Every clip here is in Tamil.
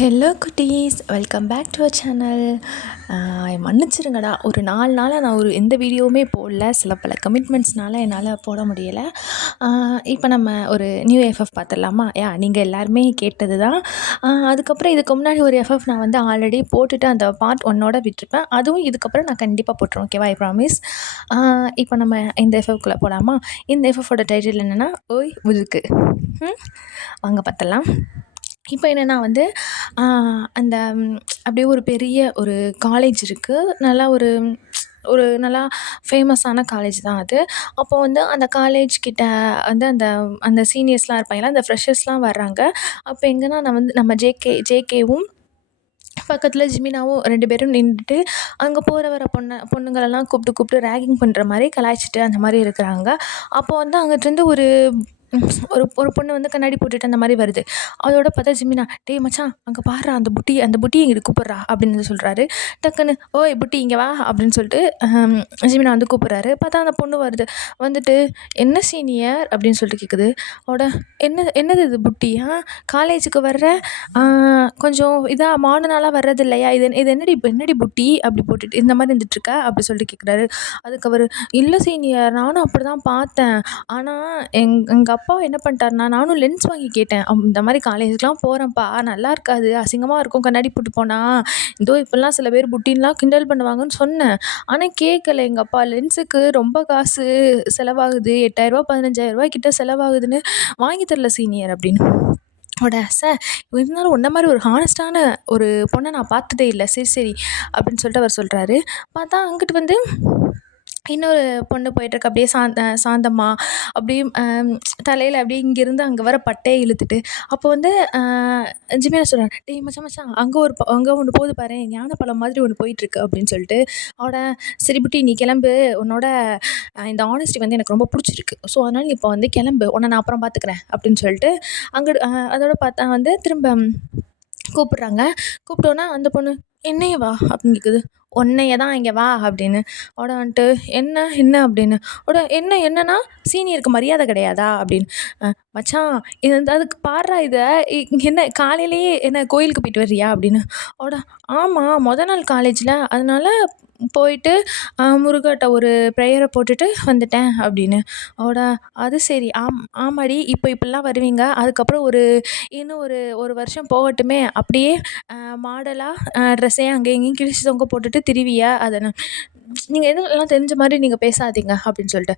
ஹலோ குட்டீஸ், welcome back to our channel. மன்னிச்சிருங்கடா, ஒரு 4 நாளாக நான் எந்த வீடியோவுமே போடல. சில பல கமிட்மெண்ட்ஸ்னால என்னால் போட முடியலை. இப்போ நம்ம ஒரு நியூ எஃப்எஃப் பார்த்துடலாமா? நீங்கள் எல்லாருமே கேட்டது தான். அதுக்கப்புறம் இதுக்கு முன்னாடி ஒரு எஃப்எஃப் நான் வந்து ஆல்ரெடி போட்டுட்டு அந்த பார்ட் 1 விட்டுருப்பேன். அதுவும் இதுக்கப்புறம் நான் கண்டிப்பாக போட்டுருவேன். ஓகேவா? I promise. இப்போ நம்ம இந்த எஃப்எஃப்குள்ளே போகலாமா? இந்த எஃப்எஃபோட டைட்டில் என்னென்னா, ஓய் முதுக்கு. வாங்க பார்த்தலாம். இப்போ என்னென்னா வந்து அந்த அப்படியே ஒரு பெரிய ஒரு காலேஜ் இருக்குது. நல்லா ஒரு ஒரு நல்லா ஃபேமஸான காலேஜ் தான் அது. அப்போது வந்து அந்த காலேஜ் கிட்ட வந்து அந்த அந்த சீனியர்ஸ்லாம் இருப்பாங்கல்ல, அந்த ஃப்ரெஷர்ஸ்லாம் வர்றாங்க. அப்போ எங்கன்னா நான் வந்து நம்ம ஜேகேவும் பக்கத்தில் ஜிமினாவும் 2 பேரும் நின்றுட்டு அங்கே போகிற வர பொண்ணுங்களெல்லாம் கூப்பிட்டு ரேகிங் பண்ணுற மாதிரி கலாய்ச்சிட்டு அந்த மாதிரி இருக்கிறாங்க. அப்போ வந்து அங்கிட்டிருந்து ஒரு ஒரு ஒரு பொண்ணு வந்து கண்ணாடி போட்டுட்டு அந்த மாதிரி வருது. அதோட பார்த்தா ஜிமினா, டேய் மச்சான், அங்கே பாடுறா அந்த புட்டி இங்கிட்டு கூப்பிட்றா அப்படின்னு வந்து சொல்கிறாரு. டக்குன்னு, ஓய் புட்டி இங்கே வா அப்படின்னு சொல்லிட்டு ஜிமினா வந்து கூப்பிட்றாரு. பார்த்தா அந்த பொண்ணு வருது. வந்துட்டு, என்ன சீனியர் அப்படின்னு சொல்லிட்டு கேட்குது. அவட, என்னது இது புட்டி? காலேஜுக்கு வர்ற கொஞ்சம் இதாக மாடர்னாலாம் வர்றது இல்லையா? இது என்னடி புட்டி அப்படி போட்டுட்டு இந்த மாதிரி இருந்துட்டுருக்க அப்படி சொல்லிட்டு கேட்குறாரு. அதுக்கு அவர், இல்லை சீனியர், நானும் அப்படி தான் பார்த்தேன். ஆனால் எங்கள் அப்பா என்ன பண்ணிட்டாருனா, நானும் லென்ஸ் வாங்கி கேட்டேன். இந்த மாதிரி காலேஜுக்கெலாம் போகிறேன்ப்பா, நல்லா இருக்காது, அசிங்கமாக இருக்கும் கண்ணாடி போட்டு போனால், இதோ இப்போல்லாம் சில பேர் புட்டின்லாம் கிண்டல் பண்ணுவாங்கன்னு சொன்னேன். ஆனால் கேட்கல எங்கள் அப்பா. லென்ஸுக்கு ரொம்ப காசு செலவாகுது, 8,000 15,000 கிட்ட செலவாகுதுன்னு வாங்கி தரல சீனியர் அப்படின்னு. சார், இருந்தாலும் உன்ன மாதிரி ஒரு ஹானஸ்ட்டான ஒரு பொண்ணை நான் பார்த்ததே இல்லை. சரி அப்படின்னு சொல்லிட்டு அவர் சொல்கிறாரு. பார்த்தா அங்கிட்டு வந்து இன்னொரு பொண்ணு போயிட்டுருக்கு. அப்படியே சாந்தமா அப்படியே தலையில் அப்படியே இங்கேருந்து அங்கே வர பட்டையை இழுத்துட்டு. அப்போ வந்து ஜிமினா சொல்கிறான், டேய் மச்சான் அங்கே ஒன்று போகுது பாரு, ஞானப்பழம் மாதிரி ஒன்று போயிட்டுருக்கு அப்படின்னு சொல்லிட்டு. சரி புட்டி, நீ கிளம்பு, உன்னோட இந்த ஆனஸ்டி வந்து எனக்கு ரொம்ப பிடிச்சிருக்கு. ஸோ அதனால் நீ இப்போ வந்து கிளம்பு, உன்னை நான் அப்புறம் பார்த்துக்கிறேன் அப்படின்னு சொல்லிட்டு அங்கிட்டு அதோட பார்த்தா வந்து திரும்ப கூப்பிட்றாங்க. கூப்பிட்டோன்னா அந்த பொண்ணு, என்னைய வா அப்படின்னு கேட்குது. உன்னைய தான் இங்கே வா அப்படின்னு. வந்துட்டு, என்ன அப்படின்னு. என்னன்னா சீனியருக்கு மரியாதை கிடையாதா அப்படின்னு. மச்சான், அதுக்கு பாடுறா இதை, என்ன காலையிலேயே என்ன கோயிலுக்கு போயிட்டு வர்றியா அப்படின்னு. ஆமாம், நாள் காலேஜில், அதனால போயிட்டு முருகட்ட ஒரு ப்ரேயரை போட்டுட்டு வந்துட்டேன் அப்படின்னு. அது சரி, ஆமாடி, இப்படிலாம் வருவீங்க, அதுக்கப்புறம் இன்னும் ஒரு வருஷம் போகட்டுமே, அப்படியே மாடலாக ட்ரெஸ்ஸையும் அங்கேயும் இங்கேயும் கிழிச்சு தொங்க போட்டுட்டு திரிவியா, அதை நீங்கள் எதுவும் தெரிஞ்ச மாதிரி நீங்கள் பேசாதீங்க அப்படின்னு சொல்லிட்டு.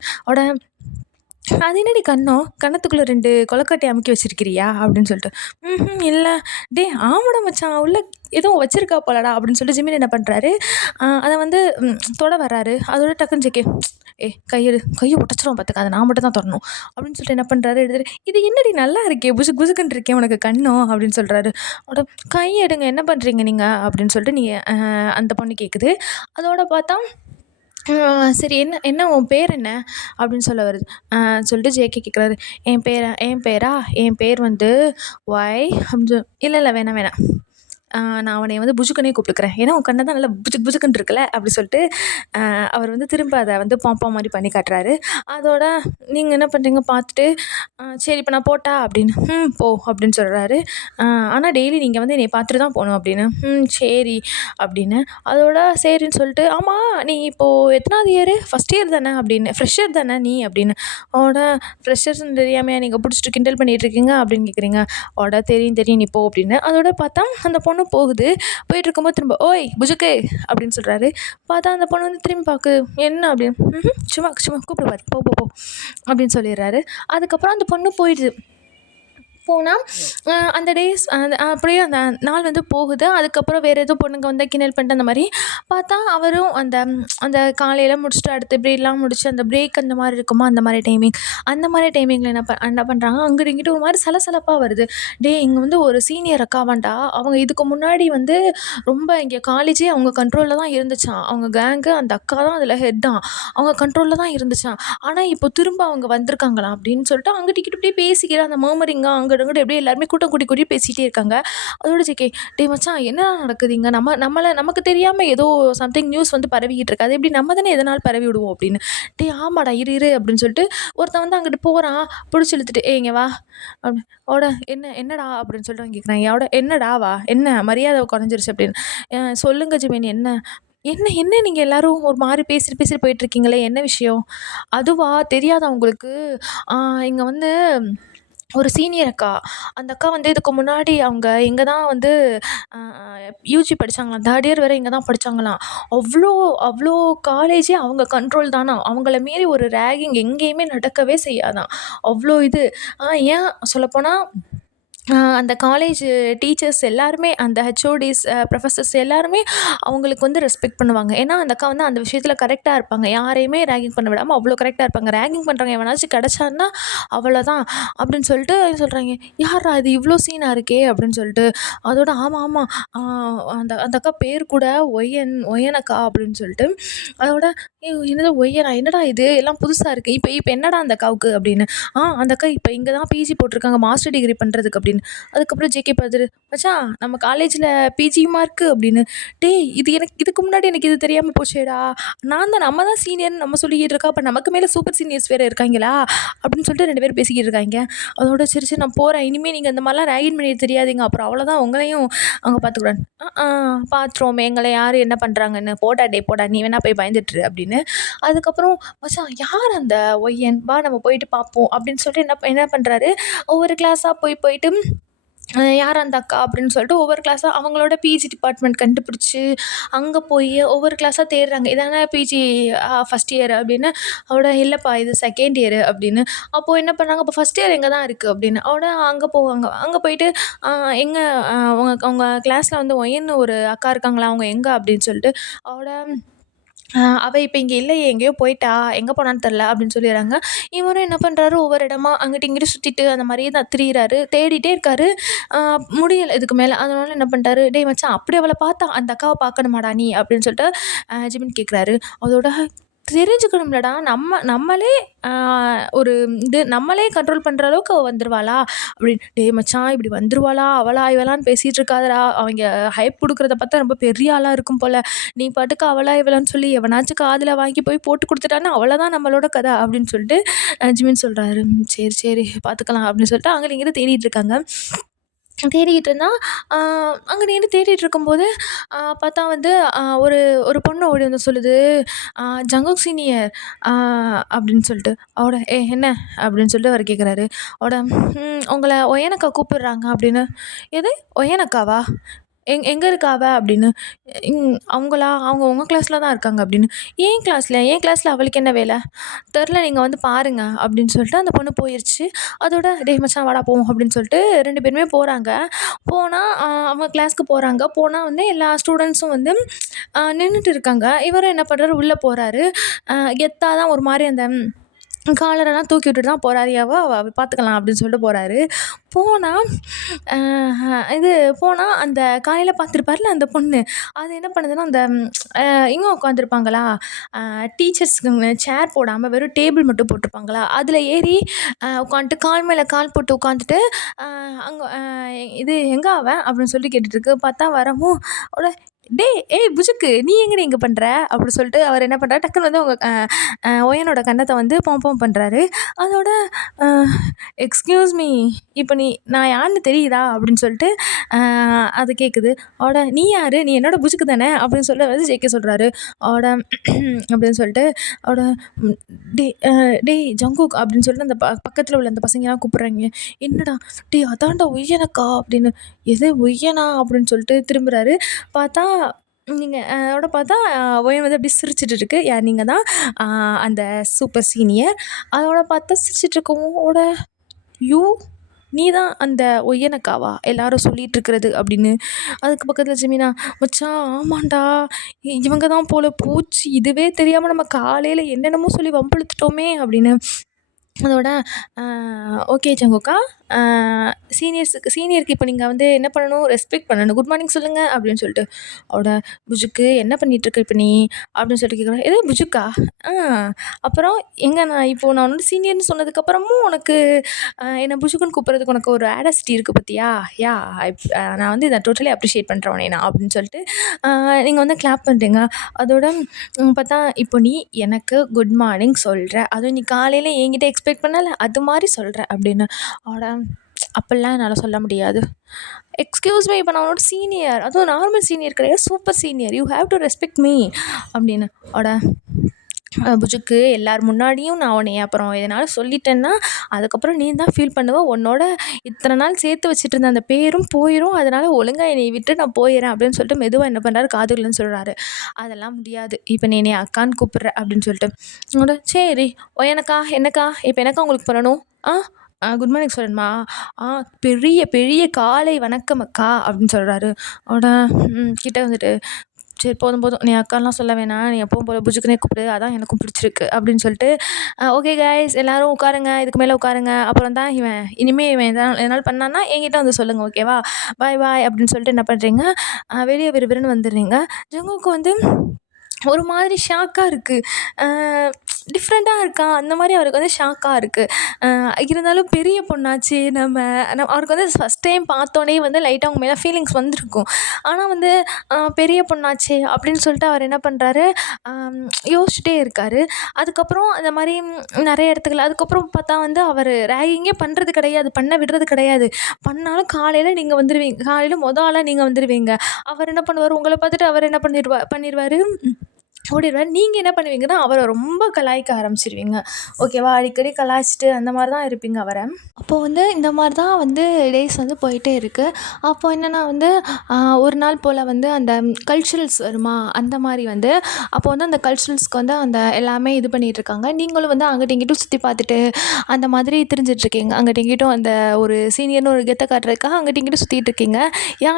அது என்னடி கன்னத்துக்குள்ளே 2 கொலக்கட்டை அமுக்கி வச்சிருக்கிறியா அப்படின்னு சொல்லிட்டு. இல்லை. ஆமாடா மச்சான், உள்ள எதுவும் வச்சிருக்கா போலடா அப்படின்னு சொல்லிட்டு ஜிமின் என்ன பண்ணுறாரு, அதை வந்து தொட வர்றாரு. அதோட டக்குன்னு ஜெகே, கையை உடச்சிரும் பார்த்துக்க, அதை நான் மட்டும் தான் தொடணும் அப்படின்னு சொல்லிட்டு என்ன பண்ணுறாரு, எடுத்துகிட்டு, இது என்னடி நல்லா இருக்கே, புசுக்குன்னு இருக்கே உனக்கு கண்ணம் அப்படின்னு சொல்கிறாரு. கை எடுங்க, என்ன பண்ணுறீங்க நீங்கள் அப்படின்னு சொல்லிட்டு அந்த பொண்ணு கேட்குது. அதோட பார்த்தா, சரி, என்ன உன் பேர் என்ன அப்படின்னு சொல்ல வருது. சொல்லிட்டு ஜேகே கேட்குறாரு, என் பேர் வந்து ஒய் அப்படின்னு. இல்லை வேணாம், நான் அவனை வந்து புஜுக்கனே கூப்பிட்டுக்கிறேன், ஏன்னா உன் கண்ணை தான் நல்லா புஜுக்குன்னு இருக்குல்ல அப்படி சொல்லிட்டு அவர் வந்து திரும்ப அதை வந்து பாம்பா மாதிரி பண்ணி காட்டுறாரு. அதோட நீங்கள் என்ன பண்ணுறீங்க பார்த்துட்டு, சரி இப்போ நான் போட்டா அப்படின்னு. போ அப்படின்னு சொல்கிறாரு. ஆனால் டெய்லி நீங்கள் வந்து என்னை பார்த்துட்டு தான் போகணும் அப்படின்னு. சரி அப்படின்னு. அதோட சரின்னு சொல்லிட்டு, ஆமாம் நீ இப்போது எத்தனாவது இயரு, ஃபஸ்ட் இயர் தானே அப்படின்னு, ஃப்ரெஷர் தானே நீ அப்படின்னு. ஃப்ரெஷர்ஸ்ன்னு தெரியாமையா நீங்கள் பிடிச்சிட்டு கிண்டல் பண்ணிகிட்ருக்கீங்க அப்படின்னு கேட்குறீங்க. தெரியும் நீ போ அப்படின்னு. அதோட பார்த்தா அந்த பொண்ணு போகுது. போயிட்டு இருக்கும்போது திரும்ப, ஓய் புஜுக்கு அப்படின்னு சொல்கிறாரு. பார்த்தா அந்த பொண்ணு வந்து திரும்பி பார்க்கு, என்ன அப்படின்னு. சும்மா கூப்பிடு பாரு, போ அப்படின்னு சொல்லிடுறாரு. அதுக்கப்புறம் அந்த பொண்ணு போயிடுது. போனால் அந்த டேஸ் அப்படியே அந்த நாள் வந்து போகுது. அதுக்கப்புறம் வேறு எதுவும் பொண்ணுங்க வந்து கிண்டல் பண்ணிட்டு அந்த மாதிரி பார்த்தா, அவரும் அந்த காலையில் முடிச்சுட்டு அடுத்து இப்படிலாம் முடிச்சு அந்த பிரேக் அந்த மாதிரி இருக்குமா, அந்த மாதிரி டைமிங்கில் என்ன பண்ணுறாங்க, அங்கிட்டு இங்கிட்டு ஒரு மாதிரி சலசலப்பாக வருது. இங்கே வந்து ஒரு சீனியர் அக்காவாண்டா, அவங்க இதுக்கு முன்னாடி வந்து ரொம்ப இங்கே காலேஜே அவங்க கண்ட்ரோலில் தான் இருந்துச்சான். அவங்க கேங்கு அந்த அக்கா தான் அதில் ஹெட் தான், அவங்க கண்ட்ரோலில் தான் இருந்துச்சான். ஆனால் இப்போ திரும்ப அவங்க வந்திருக்காங்களாம் அப்படின்னு சொல்லிட்டு அங்கிட்டு இப்படியே பேசிக்கிற அந்த மர்மரிங்க அங்கிட்டு அங்கிட்டு எப்படியே எல்லாருமே கூட்டம் கூட்டி கூட்டி பேசிகிட்டே இருக்காங்க. அதோட ஜேகே, டேய் மச்சான் என்னடா நடக்குது இங்கே? நமக்கு தெரியாமல் ஏதோ சம்திங் நியூஸ் வந்து பரவிக்கிட்டு இருக்கு. அது எப்படி நம்ம தானே எதனால் பரவி விடுவோம் அப்படின்னு. டேய் ஆமாடா இரு இரு அப்படின்னு சொல்லிட்டு ஒருத்தன் வந்து அங்கிட்டு போகிறான். பிடிச்சி இழுத்துட்டு இங்கே வா அப்படி ஓட என்னடா அப்படின்னு சொல்லிட்டு அவன் கேட்குறான். எவோட என்னடா வா என்ன மரியாதை குறைஞ்சிருச்சு அப்படின்னு. சொல்லுங்க ஜிமின் என்ன என்ன என்ன நீங்கள் எல்லாரும் ஒரு மாதிரி பேசிட்டு பேசிட்டு போயிட்டுருக்கீங்களே என்ன விஷயம்? அதுவா தெரியாதா உங்களுக்கு? இங்கே வந்து ஒரு சீனியர் அக்கா. அந்த அக்கா வந்து இதுக்கு முன்னாடி அவங்க இங்கே தான் வந்து யூஜி படித்தாங்களாம். 3rd இயர் வரை இங்கே தான் படித்தாங்களாம். அவ்வளோ அவ்வளோ காலேஜே அவங்க கண்ட்ரோல் தானாம். அவங்கள மீறி ஒரு ரேகிங் எங்கேயுமே நடக்கவே செய்யாதாம். அவ்வளோ இது. ஏன் சொல்லப்போனால் அந்த காலேஜ் டீச்சர்ஸ் எல்லாருமே, அந்த ஹெச்ஓடிஸ், ப்ரொஃபஸர்ஸ் எல்லாருமே அவங்களுக்கு வந்து ரெஸ்பெக்ட் பண்ணுவாங்க. ஏன்னா அந்த அக்கா வந்து அந்த விஷயத்தில் கரெக்டாக இருப்பாங்க. யாரையுமே ரேகிங் பண்ண விடாமல் அவ்வளோ கரெக்டாக இருப்பாங்க. ரேகிங் பண்ணுறவங்க எவனாச்சும் கிடச்சான்னா அவ்வளோதான் அப்படின்னு சொல்லிட்டு சொல்கிறாங்க. யாரா இது இவ்வளோ சீனாக இருக்கே அப்படின்னு சொல்லிட்டு. அதோட ஆமாம் ஆமாம் அந்த அந்த அக்கா பேர் கூட ஒய்யன் அக்கா அப்படின்னு சொல்லிட்டு. அதோட என்னது ஒய்யனா என்னடா இது எல்லாம் புதுசாக இருக்குது. இப்போ என்னடா அந்த அக்காவுக்கு அப்படின்னு. அந்த அக்கா இப்போ இங்கே தான் பிஜி போட்டிருக்காங்க மாஸ்டர் டிகிரி பண்ணுறதுக்கு அப்படின்னு. அதுக்கப்புறம் ஜேகே பார்த்துட்டு மச்சான் நம்ம காலேஜில் பிஜியுமா இருக்குது அப்படின்னு. டேய் இதுக்கு முன்னாடி எனக்கு இது தெரியாமல் போச்சேடா. நம்ம தான் சீனியர்னு நம்ம சொல்லிக்கிட்டு இருக்கா. அப்போ நமக்கு மேலே சூப்பர் சீனியர்ஸ் வேறு இருக்காங்களா அப்படின்னு சொல்லிட்டு 2 பேர் பேசிக்கிட்டு இருக்காங்க. அதோட சரி சரி நான் போகிறேன். இனிமேல் நீங்கள் இந்த மாதிரிலாம் ரேகிங் பண்ணி தெரியாதீங்க. அப்புறம் அவ்வளோதான் உங்களையும் அவங்க பார்த்துக்கூடாது. பார்த்துருவோம் எங்களை யார் என்ன பண்ணுறாங்கன்னு. போடா டே போடா நீ வேணா போய் பயந்துட்டுரு அப்படின்னு. அதுக்கப்புறம் மச்சான் யார் அந்த ஒய்யன் வா நம்ம போயிட்டு பார்ப்போம் அப்படின்னு சொல்லிட்டு என்ன பண்ணுறாரு, ஒவ்வொரு கிளாஸாக போயிட்டு யார் அந்த அக்கா அப்படின்னு சொல்லிட்டு ஒவ்வொரு கிளாஸாக அவங்களோட பிஜி டிபார்ட்மெண்ட் கண்டுபிடிச்சி அங்கே போய் ஒவ்வொரு கிளாஸாக தேடுறாங்க. இதானே பிஜி ஃபஸ்ட் இயர் அப்படின்னு. அவட இல்லைப்பா இது செகண்ட் இயர் அப்படின்னு. அப்போது என்ன பண்ணாங்க, அப்போ ஃபஸ்ட் இயர் எங்கே தான் இருக்குது அப்படின்னு. அவட அங்கே போவாங்க. அங்கே போயிட்டு எங்கே அவங்க கிளாஸில் வந்து ஒயன்னு ஒரு அக்கா இருக்காங்களா அவங்க எங்கே அப்படின்னு சொல்லிட்டு. அவட அவள் இப்போ இங்கே இல்லையே எங்கேயோ போயிட்டா எங்கே போனான்னு தெரில அப்படின்னு சொல்லிடுறாங்க. இவரும் என்ன பண்ணுறாரு ஒவ்வொரு இடமா அங்கிட்டு இங்கிட்டு சுற்றிட்டு அந்த மாதிரியே தான் திரியிறாரு. தேடிட்டே இருக்காரு. முடியலை இதுக்கு மேலே. அதனால என்ன பண்ணிட்டாரு, டேய் மச்சான் அப்படி அவளை பார்த்தா அந்த அக்காவை பார்க்கணுமாடா நீ அப்படின்னு சொல்லிட்டு ஜிமின் கேட்குறாரு. அதோட தெரிஞ்சுக்கணும்லடா நம்மளே ஒரு இது நம்மளே கண்ட்ரோல் பண்ணுற அளவுக்கு அவள் வந்துடுவாளா அப்படின்னு. டேய் மச்சான் இப்படி வந்துடுவாளா அவளா இவளான்னு பேசிகிட்டு இருக்காதடா. அவங்க ஹைப் கொடுக்குறத பார்த்தா ரொம்ப பெரிய ஆளாக இருக்கும் போல். நீ பாட்டுக்கு அவளா இவளான்னு சொல்லி எவனாச்சும் காதில் வாங்கி போய் போட்டு கொடுத்துட்டான்னா அவ்வளோதான் நம்மளோட கதை அப்படின்னு சொல்லிட்டு ஜிமின் சொல்கிறாரு. சரி சரி பார்த்துக்கலாம் அப்படின்னு சொல்லிட்டு அங்கே இங்கே தேடிட்டு இருக்காங்க. தேடிக்கிட்டு இருந்தால் அங்கே நின்று தேடிட்டு இருக்கும்போது பார்த்தா வந்து ஒரு ஒரு பொண்ணு ஓடி வந்து சொல்லுது, ஜங்குக் சீனியர் அப்படின்னு சொல்லிட்டு. அவட என்ன அப்படின்னு சொல்லிட்டு அவர் கேட்குறாரு. அவட உங்களை ஒயனக்கா கூப்பிடுறாங்க அப்படின்னு. எது ஒயனக்காவா? எங்கே இருக்கா அவள் அப்படின்னு. அவங்க உங்கள் கிளாஸில் தான் இருக்காங்க அப்படின்னு. என் கிளாஸில் அவளுக்கு என்ன வேலை தெரில நீங்கள் வந்து பாருங்கள் அப்படின்னு சொல்லிட்டு அந்த பொண்ணு போயிடுச்சு. அதோட டேய் மச்சான் வாடா போவோம் அப்படின்னு சொல்லிட்டு 2 பேருமே போகிறாங்க. போனால் அவங்க கிளாஸ்க்கு போகிறாங்க. போனால் வந்து எல்லா ஸ்டூடெண்ட்ஸும் வந்து நின்றுட்டு இருக்காங்க. இவரும் என்ன பண்ணுறாரு உள்ளே போகிறாரு. கெத்தாக தான் ஒரு மாதிரி அந்த காலரெல்லாம் தூக்கி விட்டுட்டு தான் போகிறாரு. அவள் பார்த்துக்கலாம் அப்படின்னு சொல்லிட்டு போகிறாரு. போனால் அந்த காலையில் பார்த்துருப்பார்ல அந்த பொண்ணு, அது என்ன பண்ணுதுன்னா அந்த இங்கே உட்காந்துருப்பாங்களா டீச்சர்ஸ்க்கு சேர் போடாமல் வெறும் டேபிள் மட்டும் போட்டிருப்பாங்களா, அதில் ஏறி உட்காந்துட்டு கால் மேலே கால் போட்டு உட்காந்துட்டு அங்கே இது எங்கே அவன் அப்படின்னு சொல்லிட்டு கேட்டுட்ருக்கு. பார்த்தா வரவும் அவட ஏய் புஜுக்கு நீ எங்கடி இங்கே பண்ணுற அப்படி சொல்லிட்டு அவர் என்ன பண்ணுறாரு, டக்குன்னு வந்து உங்கள் ஒயனோட கன்னத்தை வந்து பம்பம் பண்ணுறாரு. அதோட எக்ஸ்கியூஸ் மீ இப்போ நான் யாருன்னு தெரியுதா அப்படின்னு சொல்லிட்டு அது கேட்குது. அவட நீ யார், நீ என்னோட புஜுக்கு தானே அப்படின்னு சொல்லிட்டு வந்து ஜேகே சொல்கிறாரு. அவட அப்படின்னு சொல்லிட்டு அவட டேய் ஜங்குக் அப்படின்னு சொல்லிட்டு அந்த பக்கத்தில் உள்ள அந்த பசங்கலாம் கூப்பிட்றாங்க. என்னடா டேய் அதான்டா ஒய்யனக்கா அப்படின்னு. எது ஒய்யனா அப்படின்னு சொல்லிட்டு திரும்புகிறாரு. பார்த்தா நீங்கள் அதோட பார்த்தா ஒயன் வந்து அப்படி சிரிச்சிட்டு இருக்கு. யார் நீங்கள் தான் அந்த சூப்பர் சீனியர். அதோட பார்த்தா சிரிச்சிட்டு இருக்கவோட நீ தான் அந்த ஒய்யனக்காவா எல்லாரும் சொல்லிகிட்டு இருக்கிறது அப்படின்னு. அதுக்கு பக்கத்தில் ஜெமினா மச்சான் ஆமாண்டா இவங்க தான் போல போச்சு, இதுவே தெரியாமல் நம்ம காலையில் என்னென்னமோ சொல்லி வம்பிழுத்துட்டோமே அப்படின்னு. அதோட ஓகே ஜங்குக்கா, சீனியருக்கு இப்போ நீங்கள் வந்து என்ன பண்ணணும், ரெஸ்பெக்ட் பண்ணணும். குட் மார்னிங் சொல்லுங்கள் அப்படின்னு சொல்லிட்டு. அவட புஜுக்கு என்ன பண்ணிகிட்ருக்க இப்போ நீ அப்படின்னு சொல்லிட்டு கேட்குறேன். எது புஜுக்கா? ஆ அப்புறம் எங்க நான் வந்து சீனியர்னு சொன்னதுக்கப்புறமும் உனக்கு என்னை புஜுக்குன்னு கூப்பிட்றதுக்கு உனக்கு ஒரு ஆடசிட்டி இருக்குது பார்த்தியா? யா நான் வந்து இதை டோட்டலி அப்ரிஷியேட் பண்ணுறேன் உன்னை நான் அப்படின்னு சொல்லிட்டு நீங்கள் வந்து கிளாப் பண்ணுறீங்க. அதோட பார்த்தா இப்போ நீ எனக்கு குட் மார்னிங் சொல்கிற, அதுவும் நீ காலையில் என்கிட்ட எக்ஸ்பெக்ட் பண்ணல அது மாதிரி சொல்கிற அப்படின்னு. அவட அப்படிலாம் என்னால் சொல்ல முடியாது. எக்ஸ்கியூஸ் மீ, இப்போ நான் உன்னோட சீனியர், அதுவும் நார்மல் சீனியர் கிடையாது, super senior, you have to respect me அப்படின்னு. அவட புஜுக்கு எல்லார் முன்னாடியும் நான் உன்னைய அப்புறம் எதனால சொல்லிட்டேன்னா அதுக்கப்புறம் நீ தான் ஃபீல் பண்ணுவ, உன்னோட இத்தனை நாள் சேர்த்து வச்சுட்டு இருந்த அந்த பேரும் போயிடும், அதனால் ஒழுங்காக என்னை விட்டு நான் போயிடுறேன் அப்படின்னு சொல்லிட்டு மெதுவாக என்ன பண்ணுறாரு, காதுலன்னு சொல்கிறாரு. அதெல்லாம் முடியாது, இப்போ நீ என்னை அக்கான்னு கூப்பிட்ற அப்படின்னு சொல்லிட்டு. சரி என்னக்கா இப்போ எனக்கா உங்களுக்கு பண்ணணும்? குட் மார்னிங் சொல்லணுமா? பெரிய பெரிய காலை வணக்கம் அக்கா அப்படின்னு சொல்கிறாரு. அவட கிட்ட வந்துட்டு, சரி போதும் நீ அக்காலாம் சொல்ல வேணாம், நீ எப்பவும் போல புஜுக்குனே கூப்பிடு, அதான் எனக்கும் பிடிச்சிருக்கு அப்படின்னு சொல்லிட்டு. ஓகே கைஸ் எல்லோரும் உட்காருங்க, இதுக்கு மேலே உட்காருங்க, அப்புறம் தான் இனிமேல் இவன் எதனால் பண்ணான்னா என்கிட்ட வந்து சொல்லுங்கள், ஓகேவா? பாய் பாய் அப்படின்னு சொல்லிட்டு என்ன பண்ணுறீங்க, வெளியே விறுவிறுன்னு வந்துடுறீங்க. ஜங்குக்கு வந்து ஒரு மாதிரி ஷாக்காக இருக்குது, டிஃப்ரெண்ட்டாக இருக்கா அந்த மாதிரி அவருக்கு வந்து ஷாக்காக இருக்குது. இருந்தாலும் பெரிய பொண்ணாச்சு, அவருக்கு வந்து ஃபஸ்ட் டைம் பார்த்தோன்னே வந்து லைட்டாக அவங்க மேலே ஃபீலிங்ஸ் வந்திருக்கும். ஆனால் வந்து பெரிய பொண்ணாச்சே அப்படின்னு சொல்லிட்டு அவர் என்ன பண்ணுறாரு, யோசிச்சுட்டே இருக்கார். அதுக்கப்புறம் அந்த மாதிரி நிறைய இடத்துக்குல அதுக்கப்புறம் பார்த்தா வந்து அவர் ரேகிங்கே பண்ணுறது கிடையாது, பண்ண விடுறது கிடையாது. பண்ணாலும் காலையில் நீங்கள் வந்துடுவீங்க, காலையில் ஆளாக நீங்கள் வந்துடுவீங்க. அவர் என்ன பண்ணுவார், உங்களை பார்த்துட்டு அவர் என்ன பண்ணிடுவார், ஓடிடுவார். நீங்கள் என்ன பண்ணுவீங்கன்னா அவரை ரொம்ப கலாய்க்க ஆரம்பிச்சிருவீங்க, ஓகேவா? அடிக்கடி கலாய்ச்சிட்டு அந்த மாதிரி தான் இருப்பீங்க அவரை. அப்போது வந்து இந்த மாதிரி தான் வந்து டேஸ் வந்து போயிட்டே இருக்குது. அப்போது என்னென்னா வந்து ஒரு நாள் போல் வந்து அந்த கல்ச்சுரல்ஸ் வருமா, அந்த மாதிரி வந்து அப்போ வந்து அந்த கல்ச்சுரல்ஸ்க்கு வந்து அந்த எல்லாமே இது பண்ணிகிட்ருக்காங்க. நீங்களும் வந்து அங்கிட்ட இங்கிட்டும் சுற்றி பார்த்துட்டு அந்த மாதிரி திரிஞ்சிட்ருக்கீங்க. அங்கிட்ட இங்கிட்டும் அந்த ஒரு சீனியர்னு ஒரு கெத்தை காட்டுறதுக்காக அங்கிட்ட இங்கிட்டும் சுற்றிட்டு இருக்கீங்க.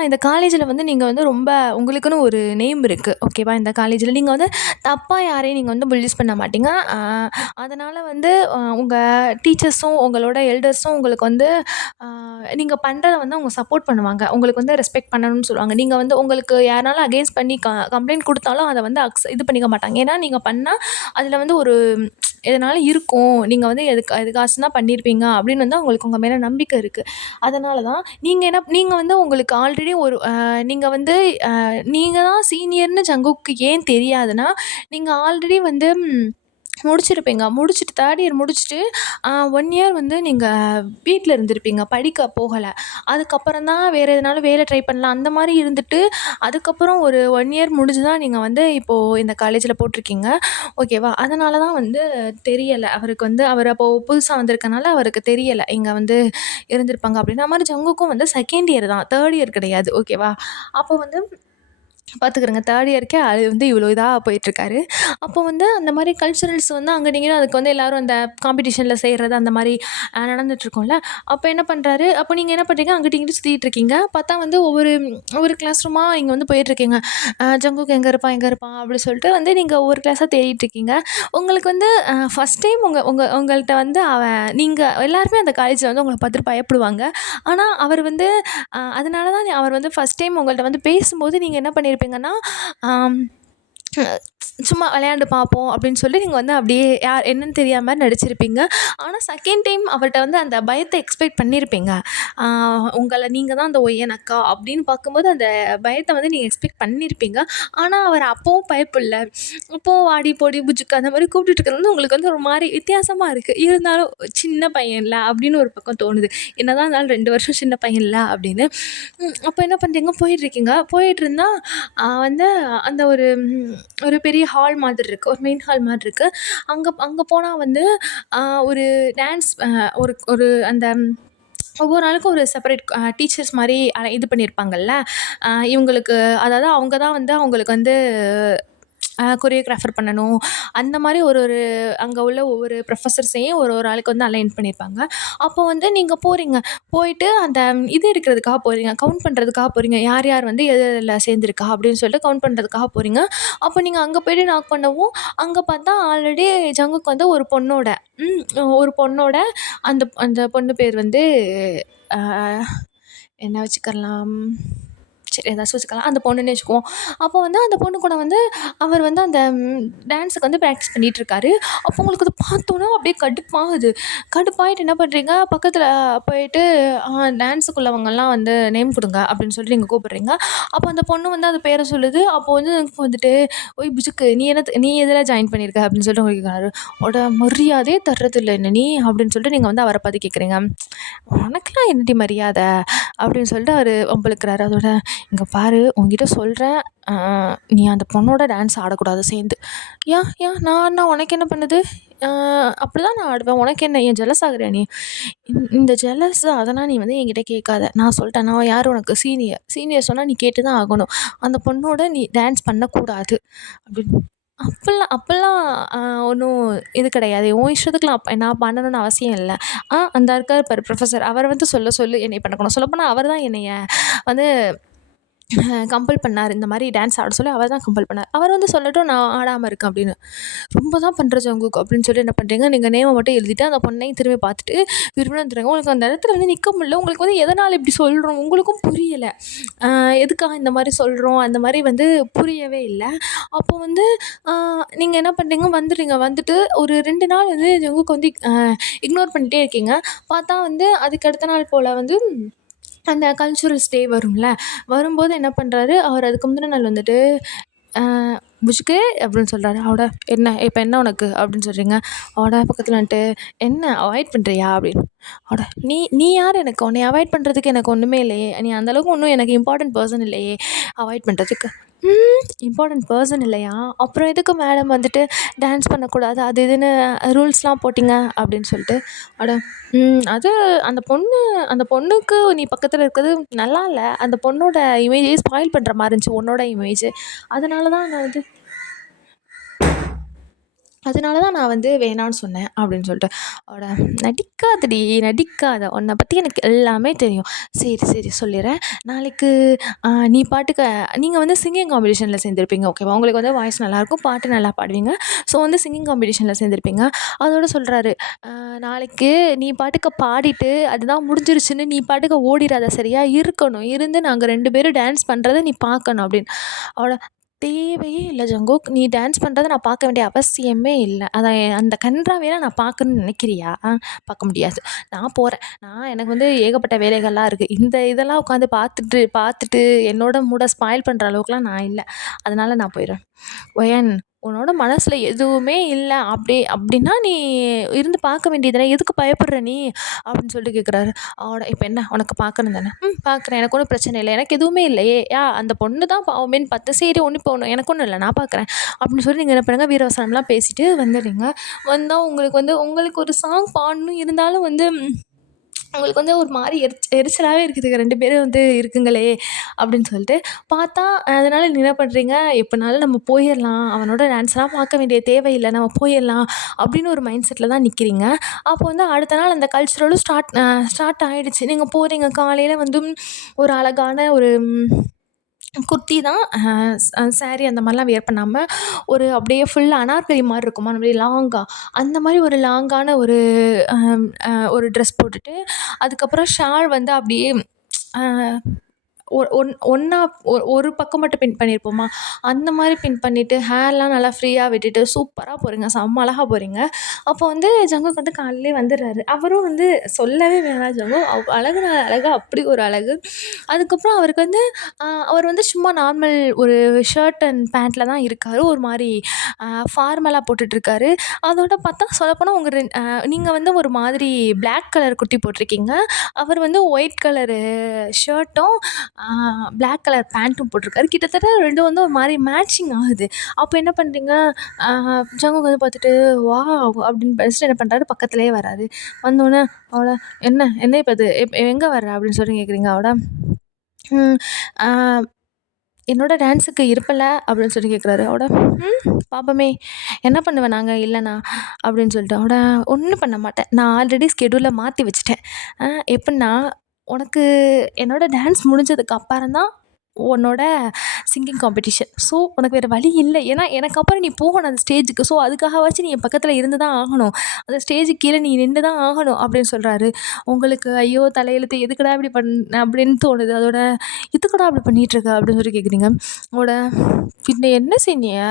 இந்த காலேஜில் வந்து நீங்கள் வந்து ரொம்ப உங்களுக்குன்னு ஒரு நேம் இருக்குது, ஓகேவா? இந்த காலேஜில் நீங்கள் வந்து தப்பாக யாரையும் நீங்கள் வந்து புல்லிஸ் பண்ண மாட்டீங்க. அதனால் வந்து உங்கள் டீச்சர்ஸும் உங்களோட எல்டர்ஸும் உங்களுக்கு வந்து நீங்கள் பண்ணுறத வந்து அவங்க சப்போர்ட் பண்ணுவாங்க, உங்களுக்கு வந்து ரெஸ்பெக்ட் பண்ணணும்னு சொல்லுவாங்க. நீங்கள் வந்து உங்களுக்கு யாராலும் அகெயின்ஸ்ட் பண்ணி கம்ப்ளைண்ட் கொடுத்தாலும் அதை வந்து இது பண்ணிக்க மாட்டாங்க. ஏன்னா நீங்கள் பண்ணால் அதில் வந்து ஒரு எதனாலும் இருக்கும், நீங்கள் வந்து எதுக்காச்சும் தான் பண்ணியிருப்பீங்க அப்படின்னு வந்து அவங்களுக்கு உங்கள் மேலே நம்பிக்கை இருக்குது. அதனால தான் நீங்கள் வந்து உங்களுக்கு ஆல்ரெடி ஒரு நீங்கள் வந்து நீங்கள் தான் சீனியர்னு ஜங்குக்கு ஏன் தெரியாதுன்னா, நீங்கள் ஆல்ரெடி வந்து முடிச்சிருப்பீங்க. முடிச்சுட்டு 3rd இயர் முடிச்சுட்டு 1 இயர் வந்து நீங்கள் வீட்டில் இருந்திருப்பீங்க, படிக்க போகலை. அதுக்கப்புறம் தான் வேறு எதனாலும் வேலை ட்ரை பண்ணலாம் அந்த மாதிரி இருந்துட்டு, அதுக்கப்புறம் ஒரு 1 இயர் முடிஞ்சு தான் நீங்கள் வந்து இப்போது இந்த காலேஜில் போட்டிருக்கீங்க, ஓகேவா? அதனால தான் வந்து தெரியலை அவருக்கு வந்து, அவர் அப்போது புதுசாக வந்திருக்கனால அவருக்கு தெரியலை இங்கே வந்து இருந்திருப்பாங்க அப்படின்ற மாதிரி. ஜங்குக்கும் வந்து 2nd இயர் தான், 3rd இயர் கிடையாது, ஓகேவா? அப்போ வந்து பார்த்துக்கிறங்க 3rd இயருக்கே அது வந்து இவ்வளோ இதாக போயிட்டுருக்காரு. அப்போ வந்து அந்த மாதிரி கல்ச்சுரல்ஸ் வந்து அங்கே நீங்களும் அதுக்கு வந்து எல்லோரும் அந்த காம்படிஷனில் செய்கிறது அந்த மாதிரி நடந்துகிட்ருக்கோம்ல. அப்போ என்ன பண்ணுறாரு, அப்போ நீங்கள் என்ன பண்ணுறீங்க, அங்கிட்டு இங்கிட்டு சுற்றிட்டு இருக்கீங்க. பார்த்தா வந்து ஒவ்வொரு கிளாஸ் ரூமாக இங்கே வந்து போயிட்டுருக்கீங்க. ஜங்குக்கு எங்கே இருப்பான் அப்படி சொல்லிட்டு வந்து நீங்கள் ஒவ்வொரு கிளாஸாக தேடிட்டுருக்கீங்க. உங்களுக்கு வந்து ஃபஸ்ட் டைம் உங்கள்கிட்ட வந்து நீங்கள் எல்லாருமே அந்த காலேஜில் வந்து உங்களை பார்த்துட்டு பயப்படுவாங்க. ஆனால் அவர் வந்து அதனால தான் அவர் வந்து ஃபஸ்ட் டைம் உங்கள்கிட்ட வந்து பேசும்போது நீங்கள் என்ன பண்ணியிருப்பீங்கன்னா, சும்மா விளையாண்டு பார்ப்போம் அப்படின்னு சொல்லி நீங்கள் வந்து அப்படியே யார் என்னன்னு தெரியாத மாதிரி நடிச்சிருப்பீங்க. ஆனால் 2nd டைம் அவர்கிட்ட வந்து அந்த பயத்தை எக்ஸ்பெக்ட் பண்ணியிருப்பீங்க. உங்களை நீங்கள் தான் அந்த ஒய்யன் அக்கா அப்படின்னு பார்க்கும்போது அந்த பயத்தை வந்து நீங்கள் எக்ஸ்பெக்ட் பண்ணியிருப்பீங்க. ஆனால் அவர் அப்போவும் பயப்படல. அப்போது வாடி போடி புஜுக்கு அந்த மாதிரி கூப்பிட்டுட்டு இருக்கிறது வந்து உங்களுக்கு வந்து ஒரு மாதிரி வித்தியாசமாக இருக்குது. இருந்தாலும் சின்ன பையன் இல்லை அப்படின்னு ஒரு பக்கம் தோணுது. என்னதான் இருந்தாலும் 2 வருஷம் சின்ன பையன் இல்லை அப்படின்னு. அப்போ என்ன பண்ணுறீங்க, போயிட்டுருக்கீங்க. போயிட்டுருந்தா வந்து அந்த ஒரு பெரிய ஹால் மாதிரி இருக்குது, ஒரு மெயின் ஹால் மாதிரி இருக்குது. அங்கே போனால் வந்து ஒரு டான்ஸ் ஒரு அந்த ஒவ்வொரு நாளுக்கும் ஒரு செப்பரேட் டீச்சர்ஸ் மாதிரி இது பண்ணியிருப்பாங்கல்ல, இவங்களுக்கு அதாவது அவங்க தான் வந்து அவங்களுக்கு வந்து கொரியோகிராஃபர் பண்ணணும். அந்த மாதிரி ஒரு ஒரு அங்கே உள்ள ஒவ்வொரு ப்ரொஃபஸர்ஸையும் ஒரு ஒரு ஆளுக்கு வந்து அலைன் பண்ணியிருப்பாங்க. அப்போ வந்து நீங்கள் போகிறீங்க. போயிட்டு அந்த இது எடுக்கிறதுக்காக போகிறீங்க. கவுண்ட் பண்ணுறதுக்காக போகிறீங்க. யார் யார் வந்து எது எதில சேர்ந்துருக்கா அப்படின்னு சொல்லிட்டு கவுண்ட் பண்ணுறதுக்காக போகிறீங்க. அப்போ நீங்கள் அங்கே போய்ட்டு நாக் பண்ணவும், அங்கே பார்த்தா ஆல்ரெடி ஜங்குக்கு வந்து ஒரு பொண்ணோட அந்த அந்த பொண்ணு பேர் வந்து அ என்ன வச்சுக்கலாம்? சரி ஏதாச்சும் வச்சுக்கலாம். அந்த பொண்ணுன்னே வச்சுக்குவோம். அப்போ வந்து அந்த பொண்ணு கூட வந்து அவர் வந்து அந்த டான்ஸுக்கு வந்து ப்ராக்டிஸ் பண்ணிகிட்ருக்காரு. அப்போ உங்களுக்கு அத பார்த்தோன்னா அப்படியே கடுப்பாகுது. கடுப்பாயிட்டு என்ன பண்ணுறீங்க, பக்கத்தில் போயிட்டு டான்ஸுக்குள்ளவங்கலாம் வந்து நேம் கொடுங்க அப்படின்னு சொல்லிட்டு நீங்க கூப்பிடுறீங்க. அப்போ அந்த பொண்ணு வந்து அந்த பேரை சொல்லுது. அப்போ வந்து வந்துட்டு, "ஓய் புஜுக்கு நீ எதில ஜாயின் பண்ணியிருக்க?" அப்படின்னு சொல்லிட்டு உங்களுக்கு கேட்குறாரு. மரியாதையே தர்றதில்ல என்ன நீ அப்படின்னு சொல்லிட்டு நீங்கள் வந்து அவரை பார்த்து கேட்குறீங்க. "உனக்கெல்லாம் என்னடி மரியாதை?" அப்படின்னு சொல்லிட்டு அவர் வம்பிழுக்கிறாரு. அதோட, "இங்கே பாரு உன்கிட்ட சொல்கிறேன், நீ அந்த பொண்ணோட டான்ஸ் ஆடக்கூடாது சேர்ந்து." "ஏன் ஏன் நான் ஆடினா உனக்கு என்ன பண்ணுது? அப்படி தான் நான் ஆடுவேன். உனக்கு என்ன? ஏன் ஜெலஸ் ஆகுறியா நீ?" இந்த ஜெலஸ் அதெல்லாம் நீ வந்து என்கிட்ட கேட்காத. நான் சொல்லிட்டேன், நான் யார் உனக்கு சீனியர். சீனியர் சொன்னால் நீ கேட்டு தான் ஆகணும். அந்த பொண்ணோட நீ டான்ஸ் பண்ணக்கூடாது அப்படின்னு. அப்பல்லாம் ஒன்றும் இது கிடையாது. உன் இஷ்டத்துக்குலாம் நான் பண்ணணும்னு அவசியம் இல்ல. அந்த இருக்காரு பாரு ப்ரொஃபஸர், அவர வந்து சொல்லு என்னைய பண்ண சொல்லணும். சொல்லப்போனா அவர் தான் என்னைய வந்து கம்பல் பண்ணாரு. இந்த மாதிரி டான்ஸ் ஆட சொல்லி அவர் தான் கம்பல் பண்ணார். அவர் வந்து சொல்லட்டும், நான் ஆடாமல் இருக்கேன் அப்படின்னு. "ரொம்ப தான் பண்ற ஜங்குக்" அப்படின்னு சொல்லி என்ன பண்ணுறீங்க, நீங்கள் நேமை மட்டும் எழுதிட்டு அந்த பொண்ணையும் திரும்பி பார்த்துட்டு திரும்பி வந்துடுங்க. உங்களுக்கு அந்த இடத்துல வந்து நிற்க முடியல. உங்களுக்கு வந்து எதனால் இப்படி சொல்கிறோம் உங்களுக்கும் புரியலை. எதுக்காக இந்த மாதிரி சொல்கிறோம் அந்த மாதிரி வந்து புரியவே இல்லை. அப்போ வந்து நீங்கள் என்ன பண்ணுறீங்க, வந்துடுறீங்க. வந்துட்டு ஒரு 2 நாள் வந்து ஜங்குக் வந்து இக்னோர் பண்ணிகிட்டே இருக்கீங்க. பார்த்தா வந்து அதுக்கு அடுத்த நாள் போல் வந்து அந்த கல்ச்சுரல்ஸ் டே வரும்ல, வரும்போது என்ன பண்ணுறாரு, அவர் அதுக்கு முந்தின நாள் வந்துட்டு, "புஜ்கே" அப்படின்னு சொல்கிறாரு. அவட, "என்ன இப்போ என்ன உனக்கு?" அப்படின்னு சொல்கிறீங்க. அவட பக்கத்தில் வந்துட்டு, "என்ன அவாய்ட் பண்ணுறியா?" அப்படின்னு. அவட, நீ யார் எனக்கு? உன்னை அவாய்ட் பண்ணுறதுக்கு எனக்கு ஒன்றுமே இல்லையே. நீ அந்தளவுக்கு ஒன்றும் எனக்கு இம்பார்ட்டன்ட் பர்சன் இல்லையே அவாய்ட் பண்ணுறதுக்கு. இம்பார்ட்டன்ட் பர்சன் இல்லையா? அப்புறம் எதுக்கு மேடம் வந்துட்டு டான்ஸ் பண்ணக்கூடாது அது இதுன்னு ரூல்ஸ்லாம் போட்டிங்க அப்படின்னு சொல்லிட்டு. அட அது அந்த பொண்ணுக்கு நீ பக்கத்தில் இருக்கிறது நல்லா இல்லை. அந்த பொண்ணோட இமேஜே ஸ்பாயில் பண்ணுற மாதிரி இருந்துச்சு உன்னோட இமேஜ். அதனால தான் நான் வந்து வேணான்னு சொன்னேன் அப்படின்னு சொல்லிட்டு. அவட, நடிக்காதடி நடிக்காத, உன்னை பற்றி எனக்கு எல்லாமே தெரியும். சரி சொல்லிடுறேன். நாளைக்கு நீ பாட்டுக்கு நீங்கள் வந்து சிங்கிங் காம்படிஷனில் சேர்ந்துருப்பீங்க ஓகேவா? உங்களுக்கு வந்து வாய்ஸ் நல்லாயிருக்கும், பாட்டு நல்லா பாடுவீங்க. ஸோ வந்து சிங்கிங் காம்படிஷனில் சேர்ந்துருப்பீங்க. அதோட சொல்கிறாரு, நாளைக்கு நீ பாட்டுக்கு பாடிட்டு அதுதான் முடிஞ்சிருச்சுன்னு நீ பாட்டுக்கு ஓடிடாத சரியா? இருந்து நாங்கள் 2 பேரும் டான்ஸ் பண்ணுறத நீ பார்க்கணும் அப்படின்னு. அவள, தேவையே இல்லை ஜங்குக். நீ டான்ஸ் பண்ணுறத நான் பார்க்க வேண்டிய அவசியமே இல்லை. அந்த கன்றாவியெல்லாம் நான் பார்க்கணும்னு நினைக்கிறியா? பார்க்க முடியாது. நான் போகிறேன். எனக்கு வந்து ஏகப்பட்ட வேலைகள்லாம் இருக்குது. இதெல்லாம் உட்காந்து பார்த்துட்டு என்னோட மூட ஸ்பாயில் பண்ணுற அளவுக்குலாம் நான் இல்லை. அதனால நான் போயிடுறேன். ஒயன், உன்னோட மனசில் எதுவுமே இல்லை அப்படின்னா நீ இருந்து பார்க்க வேண்டியது தானே, எதுக்கு பயப்படுற நீ அப்படின்னு சொல்லிட்டு கேட்குறாரு. அவட, இப்போ என்ன உனக்கு பார்க்கணும் தானே? பார்க்குறேன், எனக்கு ஒன்றும் பிரச்சனை இல்லை, எனக்கு எதுவுமே இல்லையே, அந்த பொண்ணு தான் பாவமேன்னு பார்த்து, சரி ஒன்றும் இப்போ எனக்கு ஒன்றும் இல்லை, நான் பார்க்குறேன் அப்படின்னு சொல்லி நீங்கள் என்ன பண்ணுங்க, வீரவசனம்லாம் பேசிட்டு வந்துடுறீங்க. வந்தால் உங்களுக்கு ஒரு சாங் பாடணும் இருந்தாலும் வந்து உங்களுக்கு வந்து ஒரு மாதிரி எரிச்சலாகவே இருக்குதுங்க, 2 பேரும் வந்து இருக்குங்களே அப்படின்னு சொல்லிட்டு பார்த்தா, அதனால் நீ என்ன பண்ணுறீங்க, எப்போனாலும் நம்ம போயிடலாம், அவனோட டான்ஸ்லாம் பார்க்க வேண்டிய தேவையில்லை, நம்ம போயிடலாம் அப்படின்னு ஒரு மைண்ட் செட்டில் தான் நிற்கிறீங்க. அப்போ வந்து அடுத்த நாள் அந்த கல்ச்சுரலும் ஸ்டார்ட் ஆகிடுச்சு. நீங்கள் போகிறீங்க காலையில் வந்து ஒரு அழகான ஒரு குர்த்தி தான், சாரீ அந்த மாதிரிலாம் வியர் பண்ணாமல் ஒரு அப்படியே ஃபுல் அனார்கலி மாதிரி இருக்குமா, அப்படியே லாங்கா அந்த மாதிரி ஒரு லாங்கான ஒரு ட்ரெஸ் போட்டுட்டு, அதுக்கப்புறம் ஷால் வந்து அப்படியே ஒன்றா ஒரு பக்கம் மட்டும் பின் பண்ணியிருப்போமா, அந்த மாதிரி பின் பண்ணிவிட்டு ஹேர்லாம் நல்லா ஃப்ரீயாக விட்டுட்டு சூப்பராக போகிறீங்க, செம்ம அழகாக போகிறீங்க. அப்போ வந்து ஜங்குக் வந்து காலையிலே வந்துடுறாரு. அவரும் வந்து சொல்லவே வேணாம் ஜங்குக், அழகுனா அழகு, அப்படி ஒரு அழகு. அதுக்கப்புறம் அவருக்கு வந்து அவர் வந்து சும்மா நார்மல் ஒரு ஷர்ட் அண்ட் பேண்ட்டில் தான் இருக்கார். ஒரு மாதிரி ஃபார்மலாக போட்டுட்ருக்காரு. அதோட பார்த்தா சொல்லப்போனால் நீங்கள் வந்து ஒரு மாதிரி பிளாக் கலர் குர்த்தி போட்டிருக்கீங்க. அவர் வந்து ஒயிட் கலரு ஷர்ட்டும் பிளாக் கலர் பேண்ட்டும் போட்டிருக்காரு. கிட்டத்தட்ட 2 வந்து ஒரு மாதிரி மேட்சிங் ஆகுது. அப்போ என்ன பண்ணுறீங்க, ஜங்குக் வந்து பார்த்துட்டு வாவ் அப்படின்னு ஃபர்ஸ்ட்டு என்ன பண்ணுறாரு, பக்கத்துலேயே வராரு. வந்தோடனே அவள, என்ன இப்போ இது எங்கே வர்ற அப்படின்னு சொல்லி கேட்குறீங்க. அவட, என்னோட டான்ஸுக்கு இருப்பல்ல அப்படின்னு சொல்லி கேட்குறாரு. அவட பாப்போமே என்ன பண்ணுவேன் நாங்கள் இல்லைண்ணா அப்படின்னு சொல்லிட்டு. அவட ஒன்றும் பண்ண மாட்டேன், நான் ஆல்ரெடி ஸ்கெடியூலை மாற்றி வச்சுட்டேன். எப்படின்னா உனக்கு என்னோட டான்ஸ் முடிஞ்சதுக்கு அப்புறம் தான் உன்னோட சிங்கிங் காம்படிஷன். ஸோ உனக்கு வேறு வழி இல்லை, ஏன்னா எனக்கு அப்புறம் நீ போகணும் அந்த ஸ்டேஜுக்கு. ஸோ அதுக்காகவாச்சும் நீ என் பக்கத்தில் இருந்து தான் ஆகணும், அந்த ஸ்டேஜுக்கு கீழே நீ நின்று தான் ஆகணும் அப்படின்னு சொல்கிறாரு. உங்களுக்கு ஐயோ தலையெழுத்து, எதுக்குடா இப்படி அப்படின்னு தோணுது. அதோட எதுக்குடா அப்படி பண்ணிகிட்ருக்க அப்படின்னு சொல்லி கேட்குறீங்க. உங்களோட பின்ன என்ன செஞ்சீங்க,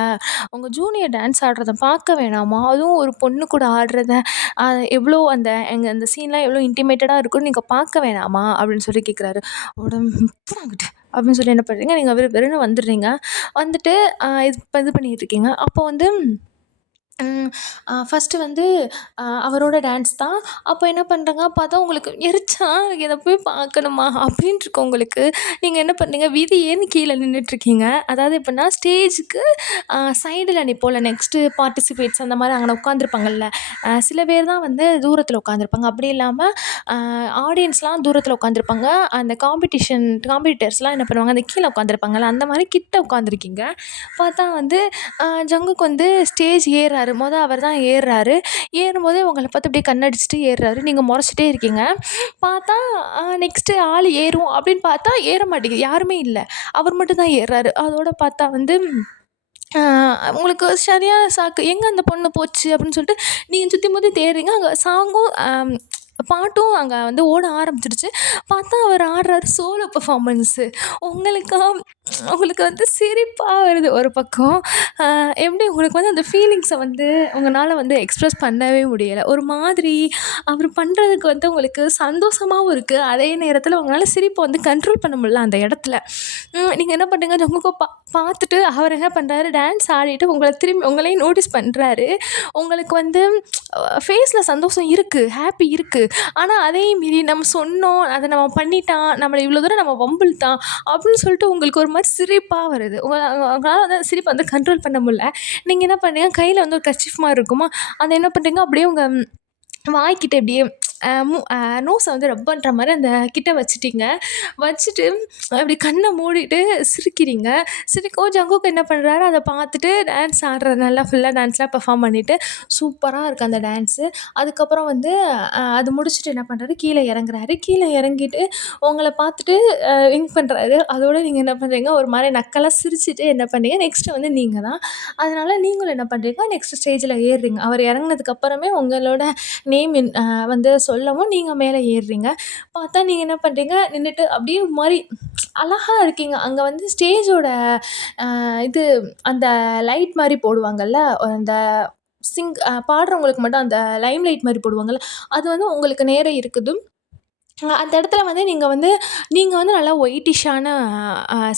உங்கள் ஜூனியர் டான்ஸ் ஆடுறத பார்க்க வேணாமா, அதுவும் ஒரு பொண்ணு கூட ஆடுறத எவ்வளோ அந்த எங்கள் அந்த சீன்லாம் எவ்வளோ இன்டிமேட்டடாக இருக்குன்னு நீங்கள் பார்க்க வேணாமா அப்படின்னு சொல்லி கேட்குறாரு. உடம்பு அப்படின்னு சொல்லி என்ன பண்ணுறீங்க, நீங்கள் வெறுன்னு வந்துடுறீங்க. வந்துட்டு இது பண்ணிகிட்டு இருக்கீங்க. அப்போ வந்து ஃபஸ்ட்டு வந்து அவரோட டான்ஸ் தான். அப்போ என்ன பண்ணுறாங்க பார்த்தா உங்களுக்கு எரிச்சா இதை போய் பார்க்கணுமா அப்படின்ட்டுருக்கு உங்களுக்கு. நீங்கள் என்ன பண்ணுறீங்க, விதியேன்னு கீழே நின்றுட்டுருக்கீங்க. அதாவது எப்படின்னா ஸ்டேஜுக்கு சைடில் நிற்போம்ல, நெக்ஸ்ட்டு பார்ட்டிசிபேட்ஸ் அந்த மாதிரி அங்கே உட்காந்துருப்பாங்கல்ல. சில பேர் தான் வந்து தூரத்தில் உட்காந்துருப்பாங்க, அப்படி இல்லாமல் ஆடியன்ஸ்லாம் தூரத்தில் உட்காந்துருப்பாங்க. அந்த காம்படிட்டர்ஸ்லாம் என்ன பண்ணுவாங்க, அந்த கீழே உட்காந்துருப்பாங்கல்ல, அந்த மாதிரி கிட்ட உட்காந்துருக்கீங்க. பார்த்தா வந்து ஜங்குக்கு வந்து ஸ்டேஜ் ஏறாரு. அவர் தான் ஏறுறாரு. ஏறும்போதே உங்களை பார்த்து அப்படியே கண்ணடிச்சிட்டு ஏறுறாரு. நீங்கள் முறைச்சிட்டே இருக்கீங்க. பார்த்தா நெக்ஸ்ட்டு ஆள் ஏறும் அப்படின்னு பார்த்தா ஏற மாட்டேங்குது, யாருமே இல்லை, அவர் மட்டும் தான் ஏறுறாரு. அதோடு பார்த்தா வந்து உங்களுக்கு சரியான சாக்கு, எங்கே அந்த பொண்ணு போச்சு அப்படின்னு சொல்லிட்டு நீங்கள் சுற்றி முற்றி தேடுறீங்க. அங்கே சாங்கும் பாட்டும் அங்கே வந்து ஓட ஆரம்பிச்சிடுச்சு. பார்த்தா அவர் ஆடுறாரு சோலோ பெர்ஃபார்மன்ஸு. உங்களுக்கு வந்து சிரிப்பாக வருது ஒரு பக்கம். எப்படி உங்களுக்கு வந்து அந்த ஃபீலிங்ஸை வந்து உங்களால் வந்து எக்ஸ்ப்ரெஸ் பண்ணவே முடியலை. ஒரு மாதிரி அவர் பண்ணுறதுக்கு வந்து உங்களுக்கு சந்தோஷமாகவும் இருக்குது, அதே நேரத்தில் உங்களால் சிரிப்பை வந்து கண்ட்ரோல் பண்ண முடியல அந்த இடத்துல. நீங்கள் என்ன பண்ணுறீங்க, ஜங்குக்கோ பார்த்துட்டு அவர் என்ன பண்ணுறாரு, டான்ஸ் ஆடிட்டு திரும்பி உங்களையும் நோட்டீஸ் பண்ணுறாரு. உங்களுக்கு வந்து ஃபேஸில் சந்தோஷம் இருக்குது, ஹாப்பி இருக்குது. ஆனால் அதையும் மீறி நம்ம சொன்னோம், அதை நம்ம பண்ணிட்டான், நம்மளை இவ்வளோ தூரம் நம்ம வம்பிழுத்தான் அப்படின்னு சொல்லிட்டு உங்களுக்கு ஒரு மாதிரி சிரிப்பாக வருது. உங்களால் வந்து சிரிப்பை வந்து கண்ட்ரோல் பண்ண முடியல. நீங்கள் என்ன பண்ணுறீங்க, கையில் வந்து ஒரு கர்ச்சீஃப் மாதிரி இருக்குமா, அதை என்ன பண்ணுறீங்க அப்படியே உங்கள் வாய்க்கிட்ட அப்படியே நோஸை வந்து ரப் பண்ணுற மாதிரி அந்த கிட்ட வச்சுட்டிங்க. வச்சுட்டு அப்படி கண்ணை மூடிட்டு சிரிக்கிறீங்க. சிரிக்கவும் ஜங்குக்கு என்ன பண்ணுறாரு, அதை பார்த்துட்டு டான்ஸ் ஆடுறாரு. நல்லா ஃபுல்லாக டான்ஸ்லாம் பெர்ஃபார்ம் பண்ணிவிட்டு சூப்பராக இருக்குது அந்த டான்ஸு. அதுக்கப்புறம் வந்து அது முடிச்சுட்டு என்ன பண்ணுறாரு, கீழே இறங்குறாரு. கீழே இறங்கிட்டு உங்களை பார்த்துட்டு விங்க் பண்ணுறாரு. அதோடு நீங்கள் என்ன பண்ணுறீங்க, ஒரு மாதிரி நக்கலாக சிரிச்சுட்டு என்ன பண்ணுறீங்க, நெக்ஸ்ட்டு வந்து நீங்கள் தான். அதனால் நீங்களும் என்ன பண்ணுறீங்க, நெக்ஸ்ட் ஸ்டேஜில் ஏறுறீங்க. அவர் இறங்குனதுக்கப்புறமே உங்களோட நேம் வந்து சொல்லவும் நீங்கள் மேலே ஏறுறீங்க. பார்த்தா நீங்கள் என்ன பண்ணுறீங்க, நின்றுட்டு அப்படியே ஒரு மாதிரி அழகா இருக்கீங்க. அங்கே வந்து ஸ்டேஜோட இது அந்த லைட் மாதிரி போடுவாங்கள்ல, அந்த பாடுறவங்களுக்கு மட்டும் அந்த லைம் லைட் மாதிரி போடுவாங்கள்ல, அது வந்து உங்களுக்கு நேரே இருக்குது. அந்த இடத்துல வந்து நீங்கள் வந்து நல்லா ஒயிட்டிஷான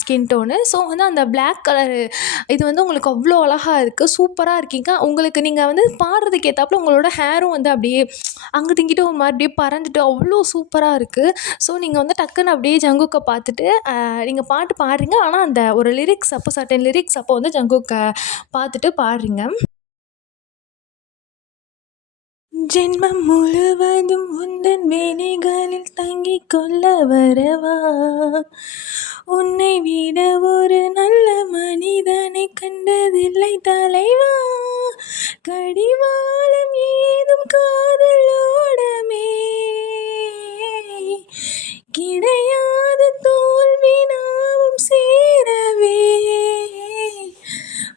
ஸ்கின் டோனு. ஸோ வந்து அந்த பிளாக் கலரு இது வந்து உங்களுக்கு அவ்வளோ அழகா இருக்குது, சூப்பராக இருக்கீங்க. உங்களுக்கு நீங்கள் வந்து பாடுறதுக்கு ஏற்றாப்புல உங்களோட ஹேரும் வந்து அப்படியே அங்கிட்டு இங்கிட்டு ஒரு மாதிரி அப்படியே பறந்துட்டு அவ்வளோ சூப்பராக இருக்குது. ஸோ நீங்கள் வந்து டக்குன்னு அப்படியே ஜங்குக்கை பார்த்துட்டு நீங்கள் பாட்டு பாடுறீங்க. ஆனால் அந்த ஒரு லிரிக்ஸ் அப்போ சர்டன் லிரிக்ஸ் அப்போ வந்து ஜங்குக்கை பார்த்துட்டு பாடுறீங்க. ஜென்மம் முழுவதும் உந்தன் வேலைகளில் தங்கிக் கொள்ள வரவா, உன்னை விட ஒரு நல்ல மனிதனை கண்டதில்லை தலைவா, கடிவாளம் ஏதும் காதலோடமே கிடையாது, தோல்வி நாமும் சேரவே,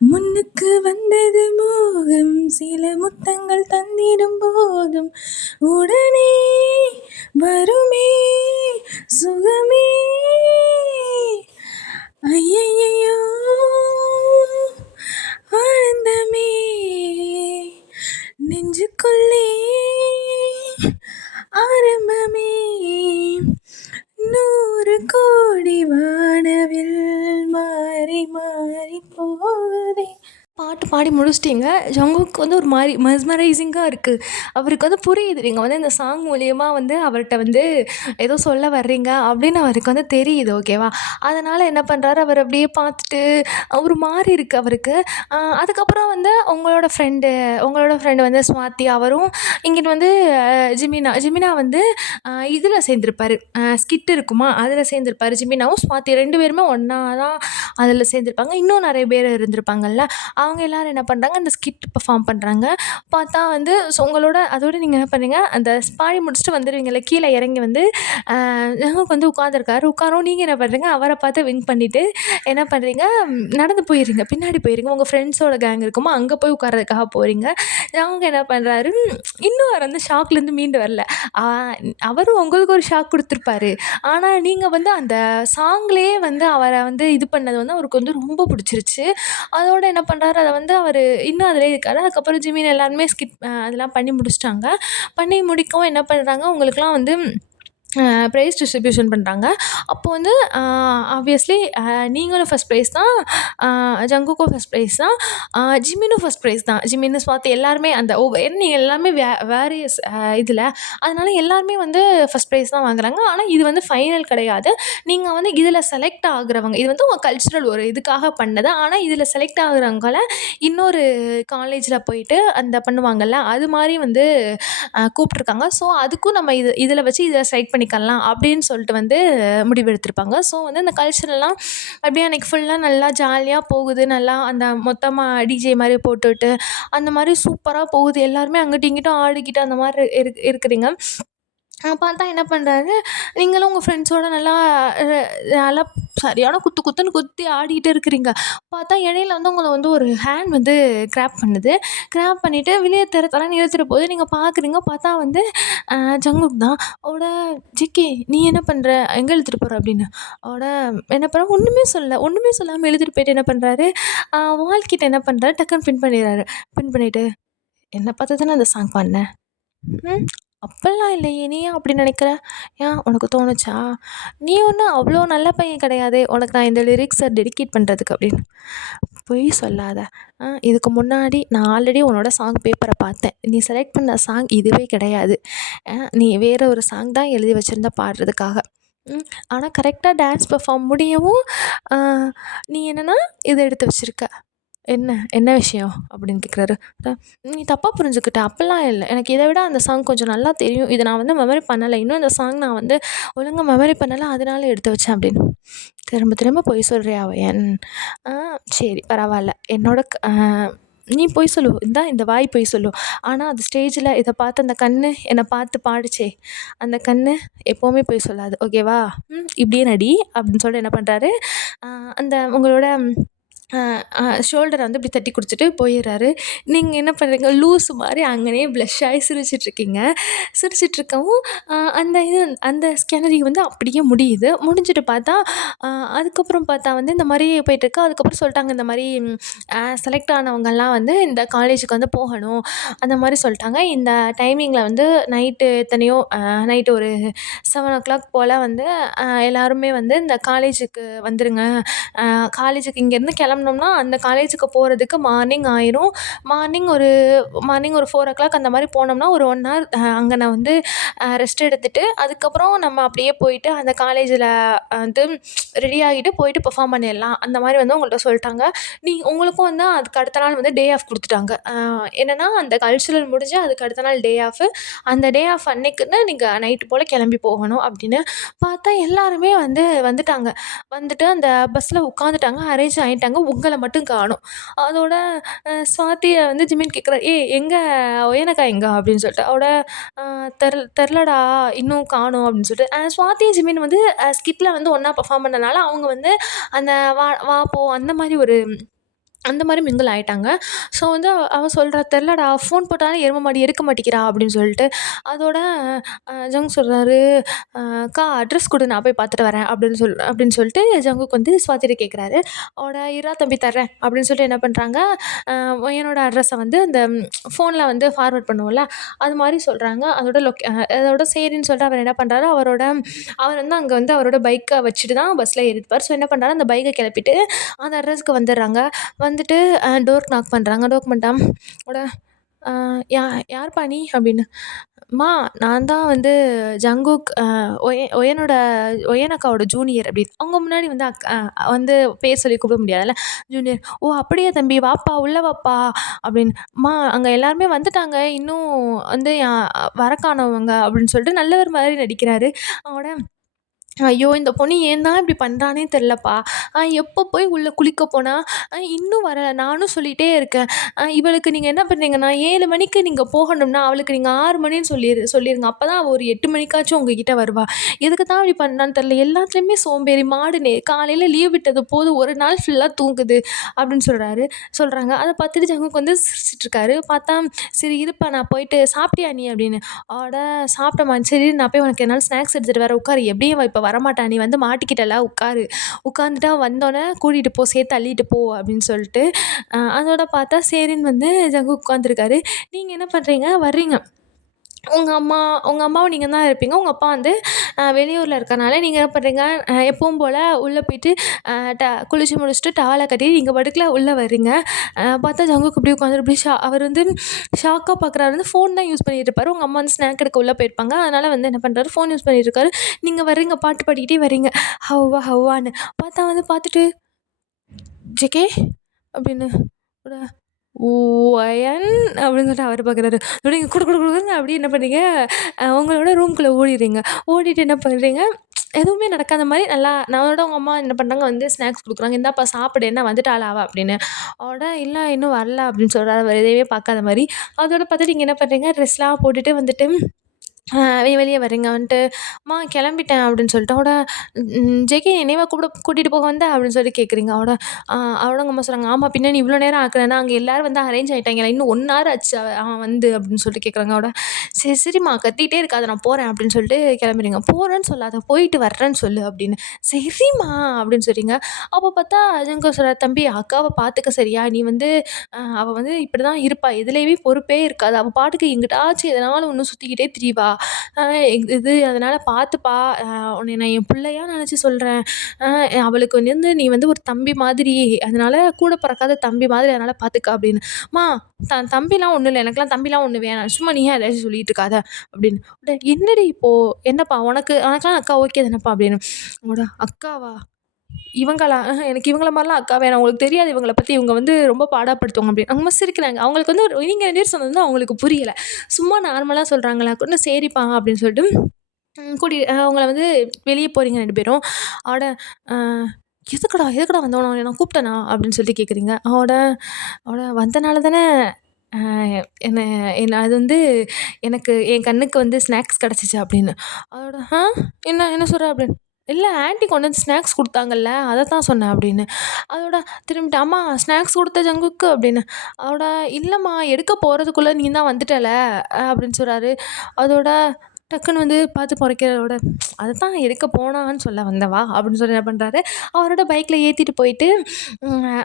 முன்னுக்கு வந்தது மோகம், சில முத்தங்கள் தந்திடும் போதும் உடனே வருமே சுகமே, ஐயையோ ஆனந்தமே நெஞ்சுக்குள்ளே ஆரம்பமே, 100 கோடி வானவில் மாறி மாறி போதே. பாட்டு பாடி முடிச்சிட்டிங்க. ஜங்குக்கு வந்து ஒரு மாதிரி மெஸ்மரைசிங்காக இருக்குது. அவருக்கு வந்து புரியுது, நீங்கள் வந்து இந்த சாங் மூலியமாக வந்து அவர்கிட்ட வந்து ஏதோ சொல்ல வர்றீங்க அப்படின்னு அவருக்கு வந்து தெரியுது, ஓகேவா. அதனால் என்ன பண்ணுறாரு, அவர் அப்படியே பார்த்துட்டு ஒரு மாதிரி இருக்குது அவருக்கு. அதுக்கப்புறம் வந்து உங்களோட ஃப்ரெண்டு வந்து ஸ்வாதி, அவரும் இங்கிட்டு வந்து ஜிமினா வந்து இதில் சேர்ந்துருப்பார், ஸ்கிட் இருக்குமா அதில் சேர்ந்துருப்பார். ஜிமினாவும் ஸ்வாதி 2 பேருமே ஒன்றா தான் அதில சேர்ந்திருப்பாங்க. இன்னும் நெறைய பேர் இருந்திருப்பாங்கல்ல. அவங்க எல்லாரும் என்ன பண்றாங்க, இந்த ஸ்கிட் பெர்ஃபார்ம் பண்றாங்க. பார்த்தா வந்து உங்களோட அதோட நீங்க என்ன பண்ணீங்க, அந்த பாடி முடிச்சுட்டு வந்துருவீங்கல்ல, கீழ இறங்கி வந்து ஜங்குக் வந்து உட்காந்துருக்காரு. உட்காரவும் நீங்க என்ன பண்றீங்க, அவர பார்த்து விங்க் பண்ணிட்டு என்ன பண்றீங்க, நடந்து போயிர்றீங்க. பின்னாடி போயிர்றீங்க. உங்க ஃப்ரெண்ட்ஸோட கேங் இருக்குமா, அங்க போய் உட்கார்றதுக்காக போறீங்க. அவங்க என்ன பண்றாரு, இன்னும் அவர் வந்து ஷாக்லேருந்து மீண்டு வரல. ஆ அவரும் உங்களுக்கு ஒரு ஷாக் குடுத்துருப்பாரு. ஆனா, நீங்க வந்து அந்த சாங்லயே வந்து அவர வந்து இது பண்ணது வந்து அவருக்கு வந்து ரொம்ப புடிச்சிருச்சு. அதோட என்ன பண்றாரு, அத வந்து அவரு இன்னும் அதிலயே இருக்காரு. அதுக்கப்புறம் ஜிமின் எல்லாருமே ஸ்கிப் அதெல்லாம் பண்ணி முடிச்சுட்டாங்க. பண்ணி முடிக்கவும் என்ன பண்றாங்க, உங்களுக்கெல்லாம் வந்து ப்ரைஸ் டிஸ்ட்ரிபியூஷன் பண்றாங்க. அப்போ வந்து ஆப்வியஸ்லி நீங்களும் ஃபர்ஸ்ட் ப்ரைஸ் தான். ஜங்குக்கும் ஃபர்ஸ்ட் ப்ரைஸ் தான். ஜிமினும் ஃபர்ஸ்ட் ப்ரைஸ் தான். ஜிமின், ஸ்வாதி எல்லாருமே அந்த ஏன்னா நீங்க எல்லாமே வேரியஸ் இதில. அதனால எல்லாருமே வந்து ஃபர்ஸ்ட் ப்ரைஸ் தான் வாங்குறாங்க. ஆனா இது வந்து ஃபைனல் கிடையாது. நீங்க வந்து இதில செலக்ட் ஆகுறவங்க இது வந்து உங்க கல்ச்சுரல் ஒரு இதுக்காக பண்ணது. ஆனா இதில செலக்ட் ஆகுறவங்கள இன்னொரு காலேஜ்ல போயிட்டு அந்த பண்ணுவாங்கல்ல, அது மாரி வந்து கூப்பிட்டுருக்காங்க. ஸோ, அதுக்கும் நம்ம இதில வச்சு இத செலக்ட் பண்ணிக்கலாம் அப்படின்னு சொல்லிட்டு வந்து முடிவெடுத்திருப்பாங்க. ஸோ, வந்து இந்த கல்ச்சுரல்லாம் அப்படியே அன்னைக்கு ஃபுல்லா நல்லா ஜாலியா போகுது. நல்லா அந்த மொத்தமா டிஜே மாரி போட்டுட்டு, அந்த மாரி சூப்பரா போகுது. எல்லாருமே அங்கிட்டும், இங்கிட்டும் ஆடிக்கிட்டு அந்த மாரி இருக்கிறீங்க. பார்த்தா என்ன பண்றாரு, நீங்களும் உங்க ஃப்ரெண்ட்ஸோட நல்லா அ நல்லா சரியான குத்து குத்துன்னு குத்தி ஆடிக்கிட்டு இருக்கிறீங்க. பார்த்தா இடையில வந்து உங்கள வந்து ஒரு ஹேண்ட் வந்து கிராப் பண்ணுது. கிராப் பண்ணிட்டு வெளிய தர தரன்னு இழுத்துட்டு போகுது. நீங்க பார்க்குறீங்க. பார்த்தா வந்து அ ஜங்குக் தான். அவரோட "ஜிக்கி நீ என்ன பண்ற? எங்க இழுத்துட்டு போற?" அப்படின்னு. அவரோட என்ன பண்ண ஒண்ணுமே சொல்லல. ஒண்ணுமே சொல்லாம இழுத்துட்டு போயிட்டு என்ன பண்றாரு, வால் கிட்ட என்ன பண்றாரு, டக்குன்னு பின் பண்ணிடுறாரு. பின் பண்ணிட்டு, "என்ன பார்த்து தானே அந்த சாங் பாடுன?" ம். அப்பல்லாம் இல்லையே! நீ ஏன் அப்படி நெனைக்கிற? ஏன் உனக்கு தோணுச்சா? நீ ஒண்ணும் அவ்ளோ நல்ல பையன் கிடையாதே! உனக்கு நான் இந்த லிரிக்ஸ டெடிகேட் பண்றதுக்கு அப்படின்னு. பொய் சொல்லாத. இதுக்கு முன்னாடி நான் ஆல்ரெடி உன்னோட சாங் பேப்பர பார்த்தேன். நீ செலக்ட் பண்ண சாங் இதுவே கிடையாது. நீ வேற ஒரு சாங் தான் எழுதி வச்சிருந்த பாடுறதுக்காக. ம். ஆனா கரெக்ட்டா டான்ஸ் பெர்ஃபார்ம் முடியவும், அ நீ என்னன்னா இத எடுத்து வச்சிருக்க. என்ன என்ன விஷயம்? அப்படின்னு கேட்குறாரு. அ நீ தப்பா புரிஞ்சுக்கிட்ட. அப்பல்லாம் இல்ல. எனக்கு இத விட அந்த சாங் கொஞ்சம் நல்லா தெரியும். இத நான் வந்து மெமரி பண்ணல. இன்னும் இந்த சாங் நான் வந்து ஒழுங்கா மெமரி பண்ணல. அதனால எடுத்து வச்சேன் அப்படின்னு. திரும்ப திரும்ப பொய் சொல்றியா அவயன்? ஆ சரி பரவால்ல. என்னோட நீ பொய் சொல்லு. இந்தா இந்த வாய் பொய் சொல்லும். ஆனா அது ஸ்டேஜ்ல இத பார்த்து அந்த கண்ணு என்ன பார்த்து பாடுச்சே, அந்த கண்ணு எப்பவுமே பொய் சொல்லாது. ஓகேவா? இப்படியே நடி அப்படின்னு சொல்லிட்டு என்ன பண்றாரு, அ அந்த உங்களோட அ அ ஷோல்டர வந்து இப்படி தட்டி குடுத்துட்டு போயிர்றாரு. நீங்க என்ன பண்றீங்க, லூசு மாரி அங்கனயே ப்ளஷ் ஆயி சிரிச்சுட்ருக்கீங்க. சிரிச்சுட்ருக்கவும் அந்த அந்த ஸ்கேனரி வந்து அப்படியே முடியுது. முடிஞ்சுட்டு பார்த்தா, அ அதுக்கப்புறம் பார்த்தா வந்து இந்த மாரி போயிட்டுருக்கு. அதுக்கப்புறம் சொல்ட்டாங்க இந்த மாரி செலக்ட் ஆனவங்கலாம் வந்து இந்த காலேஜுக்கு வந்து போகணும். அந்த மாரி சொல்ட்டாங்க. இந்த டைமிங்கில வந்து நைட்டு எத்தனையோ நைட்டு ஒரு 7:00 போல வந்து எல்லாருமே வந்து இந்த காலேஜுக்கு வந்துருங்க. காலேஜுக்கு இங்கேருந்து கிளம்புனோம்னா, அந்த காலேஜுக்கு போறதுக்கு மார்னிங் ஆயிரும். மார்னிங் ஒரு 4:00 அந்த மாரி போனோம்னா, ஒரு 1 ஹவர் அங்கன வந்து ரெஸ்ட் எடுத்துட்டு, அதுக்கப்புறம் நம்ம அப்படியே போயிட்டு அந்த காலேஜில வந்து ரெடி ஆகிட்டு போயிட்டு பெர்ஃபார்ம் பண்ணிடலாம். அந்த மாரி வந்து உங்கள்ட்ட சொல்ட்டாங்க. உங்களுக்கும் வந்து அதுக்கு அடுத்த நாள் வந்து டே ஆஃப் குடுத்துட்டாங்க. என்னன்னா, அந்த கல்ச்சுரல் முடிஞ்சு அதுக்கு அடுத்த நாள் டே ஆஃப். அந்த டே ஆஃப் அன்னைக்குன்னு நீங்க நைட்டு போல கிளம்பி போகணும் அப்படின்னு. பார்த்தா எல்லாருமே வந்து வந்துட்டாங்க. வந்துட்டு அந்த பஸ்ஸில உட்காந்துட்டாங்க. அரேஞ்ச் ஆயிட்டாங்க. உங்கள மட்டும் காணோம். அதோட ஸ்வாதிய வந்து ஜிமின் கேட்குறாரு, "ஏய் எங்க ஒயனக்கா எங்க?" அப்படின்னு சொல்லிட்டு. அவளோட தெரிலடா இன்னும் காணோம் அப்படின்னு சொல்லிட்டு. ஸ்வாதி, ஜிமின் வந்து ஸ்கிட்ல வந்து ஒண்ணா பெர்ஃபார்ம் பண்ணனால அவங்க வந்து அந்த வா வா போ அந்த மாரி மிங்கிள் ஆயிட்டாங்க. ஸோ வந்து அவ சொல்றா, "தெரிலடா ஃபோன் போட்டாலும் எரும மாடு எடுக்க மாட்டேங்கிறா" அப்படின்னு சொல்லிட்டு. அதோட ஜங் சொல்றாரு, "அக்கா அட்ரஸ் குடு நான் போய் பார்த்துட்டு வரேன்" அப்படின்னு சொல்லிட்டு ஜங்குக் வந்து ஸ்வாதிட்ட கேட்குறாரு. அவளோட "இருடா தம்பி தர்றேன்" அப்படின்னு சொல்லிட்டு என்ன பண்றாங்க, என்னோட அட்ரஸ வந்து அந்த ஃபோன்ல வந்து ஃபார்வர்ட் பண்ணுவோம்ல, அது மாரி சொல்றாங்க. அதோட சரின்னு சொல்லிட்டு அவர் என்ன பண்றாரு, அவர் வந்து அங்க வந்து அவரோட பைக்க வச்சுட்டு தான் பஸ்ல ஏறிருப்பார். ஸோ என்ன பண்றாரு, அந்த பைக்க கிளப்பிட்டு அந்த அட்ரஸ்க்கு வந்துடுறாங்க. வந்துட்டு டோருக்கு நாக் பண்றாங்க. டோர் பண்ணிட்டா ஓட அ "யா யார்ப்பா நீ?" அப்படின்னு. "அம்மா நான் தான் வந்து ஜங்குக் ஒயன் அக்காவோட ஜூனியர்" அப்படின்னு. அவங்க முன்னாடி வந்து வந்து பேர் சொல்லி கூப்பிட முடியாதுல்ல. ஜூனியர். "ஓ! அப்படியா தம்பி வாப்பா, உள்ள வாப்பா" அப்படின்னு. "அம்மா அங்க எல்லாருமே வந்துட்டாங்க. இன்னும் வந்து வர காணோம் அவங்க" அப்படின்னு சொல்லிட்டு நல்லவர் மாரி நடிக்கிறாரு. அவனோட ஐயோ! இந்த பொண்ணு ஏன் தான் இப்படி பண்றான்னே தெரியலப்பா. எப்போ போய் உள்ள குளிக்க போனா, இன்னும் வரல. நானும் சொல்லிட்டே இருக்கேன். இவளுக்கு நீங்க என்ன பண்றீங்கன்னா, 7 மணிக்கு நீங்க போகணும்னா, அவளுக்கு நீங்க 6 மணின்னு சொல்லிருங்க. அப்பதான் அவ ஒரு 8 மணிக்காச்சும் உங்ககிட்ட வருவா. எதுக்கு தான் இப்படி பண்றான்னு தெரியல. எல்லாத்துலயுமே சோம்பேறி மாடு காலையில லீவ் விட்டது போதும், ஒரு நாள் ஃபுல்லா தூங்குது அப்படின்னு சொல்றாங்க. அத பார்த்துட்டு ஜங்குக்கு வந்து சிரிச்சுட்டு இருக்காரு. பார்த்தா, "சரி இருப்பா நான் போயிட்டு சாப்பிட்டியா நீ?" அப்படின்னு. அட சாப்பிட்டேம்மா. சரி நான் போய் உனக்கு என்னால ஸ்நாக்ஸ் எடுத்துட்டு வரேன். உட்காரு. எப்படியும் அவ இப்ப வரமாட்டா. நீ வந்து மாட்டிக்கிட்டல்ல உட்காரு. உட்காந்துட்டு அவ வந்தோனே கூட்டிட்டு போ. சேர்த்து அள்ளிட்டு போ அப்படின்னு சொல்லிட்டு, அதோட பார்த்தா சரின்னு வந்து ஜங்கு உட்காந்துருக்காரு. நீங்க என்ன பண்றீங்க? வர்றீங்க. உங்க அம்மா உங்க அம்மாவும் நீங்க தான் இருப்பீங்க. உங்க அப்பா வந்து வெளியூர்ல இருக்கனால நீங்க என்ன பண்றீங்க, எப்பவும் போல உள்ள போயிட்டு அ ட குளிச்சு முடிச்சுட்டு டவல கட்டிட்டு நீங்க பாட்டுக்குல உள்ள வர்றீங்க. பார்த்தா ஜங்குக்கு அப்படியே உட்காந்துட்டு அப்படியே அவர் வந்து ஷாக்கா பார்க்குறாரு. வந்து ஃபோன் தான் யூஸ் பண்ணிட்டு இருப்பாரு. உங்க அம்மா வந்து ஸ்நாக் எடுக்க உள்ள போயிருப்பாங்க. அதனால வந்து என்ன பண்றாரு, ஃபோன் யூஸ் பண்ணிட்டு இருக்காரு. நீங்க வர்றீங்க பாட்டு பாடிக்கிட்டே வர்றீங்க. ஹவ்வா ஹவ்வான்னு. பார்த்தா வந்து பார்த்துட்டு, "ஜெகே" அப்படின்னு. ஒயன் அப்படின்னு சொல்லிட்டு அவர பார்க்குறாரு. அப்படியே குடு குடு குடுன்னு அப்படியே என்ன பண்ணீங்க, உங்களோட ரூம்குள்ள ஓடிர்றீங்க. ஓடிட்டு என்ன பண்றீங்க, எதுவுமே நடக்காத மாரி நல்லா நம்மளோட உங்க அம்மா என்ன பண்றாங்க வந்து ஸ்நாக்ஸ் குடுக்குறாங்க. "இந்தாப்பா சாப்பிடு. என்ன வந்துட்டாளா அவ?" அப்படின்னு. அவட "இல்ல இன்னும் வரல" அப்படின்னு சொல்றாரு. அவ எதையுமே பார்க்காத மாரி. அதோட பார்த்துட்டு நீங்க என்ன பண்றீங்க, ட்ரெஸ்லாம் போட்டுட்டு வந்துட்டு வெளிய வர்றீங்க. வந்துட்டு, "அம்மா கிளம்பிட்டேன்" அப்படின்னு சொல்லிட்டு. அவட "ஜெகி என்னையவா கூட்டிட்டு போக வந்த?" அப்படின்னு சொல்லி கேட்குறீங்க. அவரோட உங்க அம்மா சொல்றாங்க, "ஆமா பின்ன நீ இவ்வளோ நேரம் ஆக்குனேன்னா, அங்க எல்லாரும் வந்து அரேஞ்ச் ஆயிட்டாங்கல்ல. இன்னும் 1 ஹவர் ஆச்சு அவன் வந்து" அப்படின்னு சொல்லிட்டு கேட்குறாங்க. "சரி சரிம்மா கத்திட்டே இருக்காத நான் போறேன்" அப்படின்னு சொல்லிட்டு கிளம்புறீங்க. "போறேன்னு சொல்லாத, போயிட்டு வர்றேன்னு சொல்லு" அப்படின்னு. "சரிம்மா" அப்படின்னு சொல்றீங்க. அப்போ பார்த்தா அஜங்கோ சொல்றாரு, "தம்பி அக்காவ பார்த்துக்க சரியா? நீ வந்து அவ வந்து இப்படிதான் இருப்பா. எதுலயுமே பொறுப்பே இருக்காது. அவ பாட்டுக்கு எங்கிட்டாச்சும் எதனாலும் ஒண்ணு சுத்திக்கிட்டே திரிவா. அ இது அதனால பார்த்துப்பா. உன்னைய நான் என் பிள்ளையா நெனச்சு சொல்றேன். அ அவளுக்கு வந்து நீ வந்து ஒரு தம்பி மாதிரி. அதனால கூட பொறக்காத தம்பி மாதிரி அதனால பார்த்துக்க" அப்படின்னு. "அம்மா தம்பிலாம் ஒண்ணும் இல்ல. எனக்கெல்லாம் தம்பிலாம் ஒண்ணு வேணாம். சும்மா நீ ஏன் ஏதாச்சும் சொல்லிட்டு இருக்காத" அப்படின்னு. உடனே "என்னடி இப்போ? என்னப்பா உனக்கெல்லாம் அக்கா ஓகே தானப்பா?" அப்படின்னு. "அக்காவா? இவங்களா? எனக்கு இவங்கள மாரிலாம் அக்கா வேணாம். உங்களுக்கு தெரியாது இவங்கள பத்தி. இவங்க வந்து ரொம்ப பாடாப்படுத்துவாங்க" அப்படின்னு. அவங்க சிரிக்கிறாங்க. அவங்களுக்கு வந்து நீங்க 2 பேரும் சொன்னது வந்து அவங்களுக்கு புரியல. சும்மா நார்மலா சொல்றாங்களாக்கும். "சரிப்பா" அப்படின்னு சொல்லிட்டு அவங்கள வந்து வெளிய போறீங்க 2 பேரும். அட அ எதுக்குடா வந்த? உன்ன நான் கூப்பிட்டனா? அப்படின்னு சொல்லிட்டு கேட்குறீங்க. அவட வந்தனால தானே அ என்ன என்ன அது வந்து எனக்கு என் கண்ணுக்கு வந்து ஸ்நாக்ஸ் கிடைச்சுச்சு அப்படின்னு. அதோட என்ன என்ன சொல்ற? அப்படின்னு. இல்ல ஆன்டி கொண்டு வந்து ஸ்நாக்ஸ் குடுத்தாங்கல்ல, அதத்தான் சொன்னேன் அப்படின்னு. அதோட திரும்பிட்டு, "அம்மா ஸ்நாக்ஸ் குடுத்த ஜங்குக்கு" அப்படின்னு. அதோட "இல்லம்மா எடுக்க போறதுக்குள்ள நீ தான் வந்துட்டல" அப்படின்னு சொல்றாரு. அதோட டக்குன்னு வந்து பார்த்து முறைக்கிறதோட, "அதத்தான் எடுக்க போனான்னு சொல்ல வந்தேன் வா" அப்படின்னு சொல்லி என்ன பண்றாரு, அவரோட பைக்ல ஏத்திட்டு போயிட்டு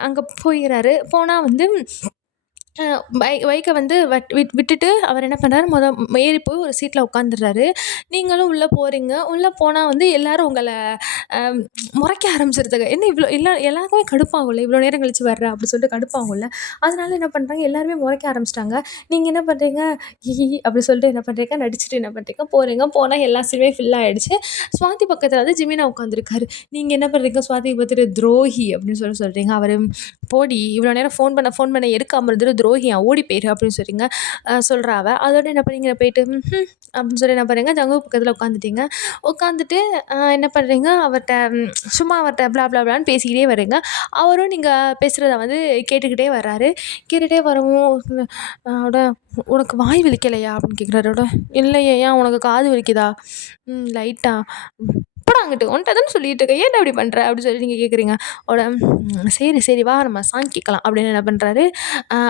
அங்க போயிறாரு. போனா வந்து அ பைக்க வந்து விட்டுட்டு அவர் என்ன பண்றாரு, ஏறி போய் ஒரு சீட்ல உட்காந்துர்றாரு. நீங்களும் உள்ள போறீங்க. உள்ள போனா வந்து எல்லாரும் உங்கள அ மொறைக்க ஆரம்பிச்சுருதுங்க. என்ன இவ்ளோ எல்லாருக்குமே கடுப்பாகும்ல, "இவ்ளோ நேரம் கழிச்சு வர்ற" அப்படி சொல்லிட்டு கடுப்பாகும்ல. அதனால என்ன பண்றாங்க, எல்லாருமே மொறைக்க ஆரம்பிச்சுட்டாங்க. நீங்க என்ன பண்றீங்க, அப்படி சொல்லிட்டு என்ன பண்றீங்க, நடிச்சுட்டு என்ன பண்றீங்க, போறீங்க. போனா எல்லா சீட்டுமே ஃபில் ஆயிடுச்சு. ஸ்வாதி பக்கத்துல வந்து ஜிமினா உட்காந்துருக்காரு. நீங்க என்ன பண்றீங்க, ஸ்வாதிய பார்த்துட்டு "துரோகி" அப்படின்னு சொல்றீங்க. அவரு "போடி இவ்வளோ நேரம் ஃபோன் பண்ண எடுக்காம இருந்துட்டு துரோகியா ஓடி போயிரு" அப்படின்னு சொல்றீங்க. சொல்றா அவ. அதோட என்ன பண்ணீங்க போயிட்டு அப்படின்னு சொல்லி என்ன பண்ணுறீங்க, ஜங்கு பக்கத்துல உட்காந்துட்டீங்க. உட்காந்துட்டு என்ன பண்றீங்க, சும்மா அவர்ட்ட ப்ளா ப்ளா ப்ளான்னு பேசிக்கிட்டே வர்றீங்க. அவரும் நீங்க பேசுறத வந்து கேட்டுக்கிட்டே வர்றாரு. கேட்டுட்டே வரவும் அவட "உனக்கு வாய் வலிக்கலையா?" அப்படின்னு கேட்குறாரு. "இல்லையே, ஏன் உனக்கு காது வலிக்குதா?" லைட்டா." "போடா அங்கிட்டு, உன்ட்ட தானே சொல்லிட்டு இருக்கேன். ஏன்டா இப்படி பண்ற?" அப்படின்னு சொல்லி நீங்க கேட்குறீங்க. சரி சரி வா நம்ம சாங் கேட்கலாம்" அப்படின்னு என்ன பண்றாரு,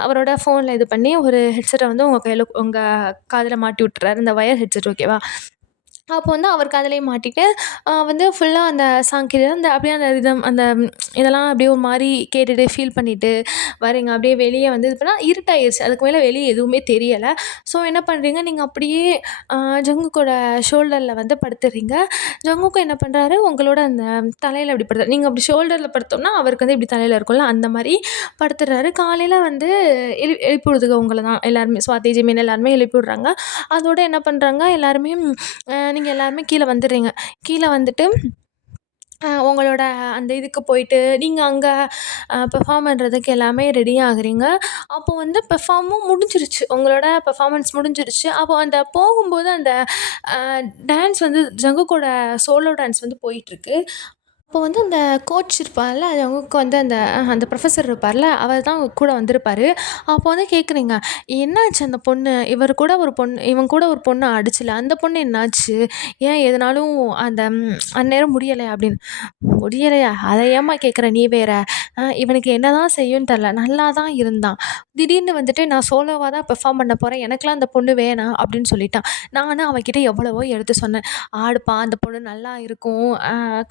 அவரோட ஃபோன்ல இது பண்ணி ஒரு ஹெட்செட்ட வந்து உங்க காதுல மாட்டி விட்டுறாரு. இந்த வயர் ஹெட்செட் ஓகேவா? அப்போ வந்து அவர் காதுலயே மாட்டிட்டு, வந்து ஃபுல்லா அந்த சாங் அந்த அப்படியே அந்த ரிதம் அந்த இதெல்லாம் அப்படியே ஒரு மாரி கேட்டுட்டு, ஃபீல் பண்ணிட்டு வரீங்க. அப்படியே வெளிய வந்து இது பண்ணா இருட்டாயிருச்சு. அதுக்கு மேல வெளிய எதுவுமே தெரியல. ஸோ என்ன பண்றீங்க, நீங்க அப்படியே அ ஜங்குக்கோட ஷோல்டர்ல வந்து படுத்துறீங்க. ஜங்குக்கும் என்ன பண்றாரு, உங்களோட அந்த தலையில அப்படி படுத்து நீங்க அப்படி ஷோல்டர்ல படுத்தோம்னா, அவருக்கு வந்து இப்படி தலையில இருக்கும்ல, அந்த மாரி படுத்துடுறாரு. காலையில வந்து எழுப்பி விடுதுக உங்கள தான் எல்லாருமே. சுவாதி, ஜெமின் எல்லாருமே எழுப்பி விடுறாங்க. அதோட என்ன பண்றாங்க, எல்லாருமே நீங்க எல்லாருமே கீழ வந்துர்றீங்க. கீழ வந்துட்டு உங்களோட அந்த இதுக்கு போயிட்டு நீங்கள் அங்கே பெர்ஃபார்ம் பண்ணுறதுக்கு எல்லாமே ரெடி ஆகுறீங்க. அப்போ வந்து பெர்ஃபார்மும் முடிஞ்சிருச்சு. உங்களோட பெர்ஃபார்மன்ஸ் முடிஞ்சிருச்சு. அப்போ அந்த போகும்போது அந்த டான்ஸ் வந்து ஜங்குக்கோட சோலோ டான்ஸ் வந்து போயிட்டுருக்கு. அப்போ வந்து அந்த கோச் இருப்பார்ல, அது அவங்களுக்கு வந்து அந்த அந்த ப்ரொஃபஸர் இருப்பார்ல, அவர் தான் கூட வந்திருப்பாரு. அப்போ வந்து கேட்குறீங்க, "என்னாச்சு அந்த பொண்ணு? இவன் கூட ஒரு பொண்ணு அடிச்சுல, அந்த பொண்ணு என்னாச்சு? ஏன் எதுனாலும் அந்த அந்நேரம் முடியலையா?" அப்படின்னு. "முடியலையா? அத ஏம்மா கேட்குற நீ வேற? இவனுக்கு என்னதான் செய்யும்ன்னு தெரில. நல்லா தான் இருந்தான். திடீர்னு வந்துட்டு நான் சோலோவா தான் பெர்ஃபார்ம் பண்ண போறேன். எனக்கெல்லாம் அந்த பொண்ணு வேணாம்." அப்படின்னு சொல்லிட்டான். நானும் அவன்கிட்ட எவ்வளவோ எடுத்து சொன்னேன். "ஆடுப்பா, அந்த பொண்ணு நல்லா இருக்கும்.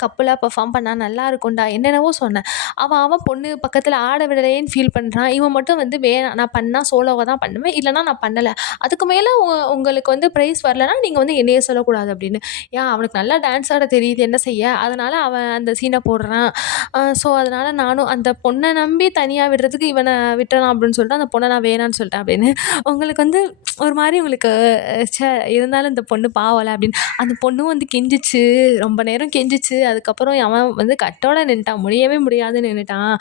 கப்புலா பெர்ஃபார்ம் பண்ணா நல்லா இருக்கும்டா." என்னென்னவோ சொன்னேன். அவன் அவன் பொண்ணு பக்கத்துல ஆட விடலையேன்னு ஃபீல் பண்றான். இவன் மட்டும் வந்து வேணாம், நான் பண்ணா சோலோவா தான் பண்ணுவேன். இல்லன்னா நான் பண்ணல. அதுக்கு மேல உங்களுக்கு வந்து பிரைஸ் வரலன்னா, நீங்க வந்து என்னைய சொல்லக்கூடாது அப்படின்னு. ஏன் அவனுக்கு நல்லா டான்ஸ் ஆட தெரியுது, என்ன செய்ய? அதனால அவன் அந்த சீன போடுறான். ஸோ அதனால நானும் அந்த பொண்ண நம்பி தனியா விடுறதுக்கு இவன விட்டுறலாம் அப்படின்னு சொல்லிட்டு, அந்த பொண்ண நான் வேணான்னு சொல்லிட்டேன் அப்படின்னு. உங்களுக்கு வந்து ஒரு மாரி உங்களுக்கு இருந்தாலும் இந்த பொண்ணு பாவம்ல அப்படின்னு. அந்த பொண்ணும் வந்து கெஞ்சிச்சு. ரொம்ப நேரம் கெஞ்சிச்சு. அதுக்கப்புறம் அவன் வந்து கட்டோட நின்னுட்டான். முடியவே முடியாதுன்னு நின்னுட்டான்.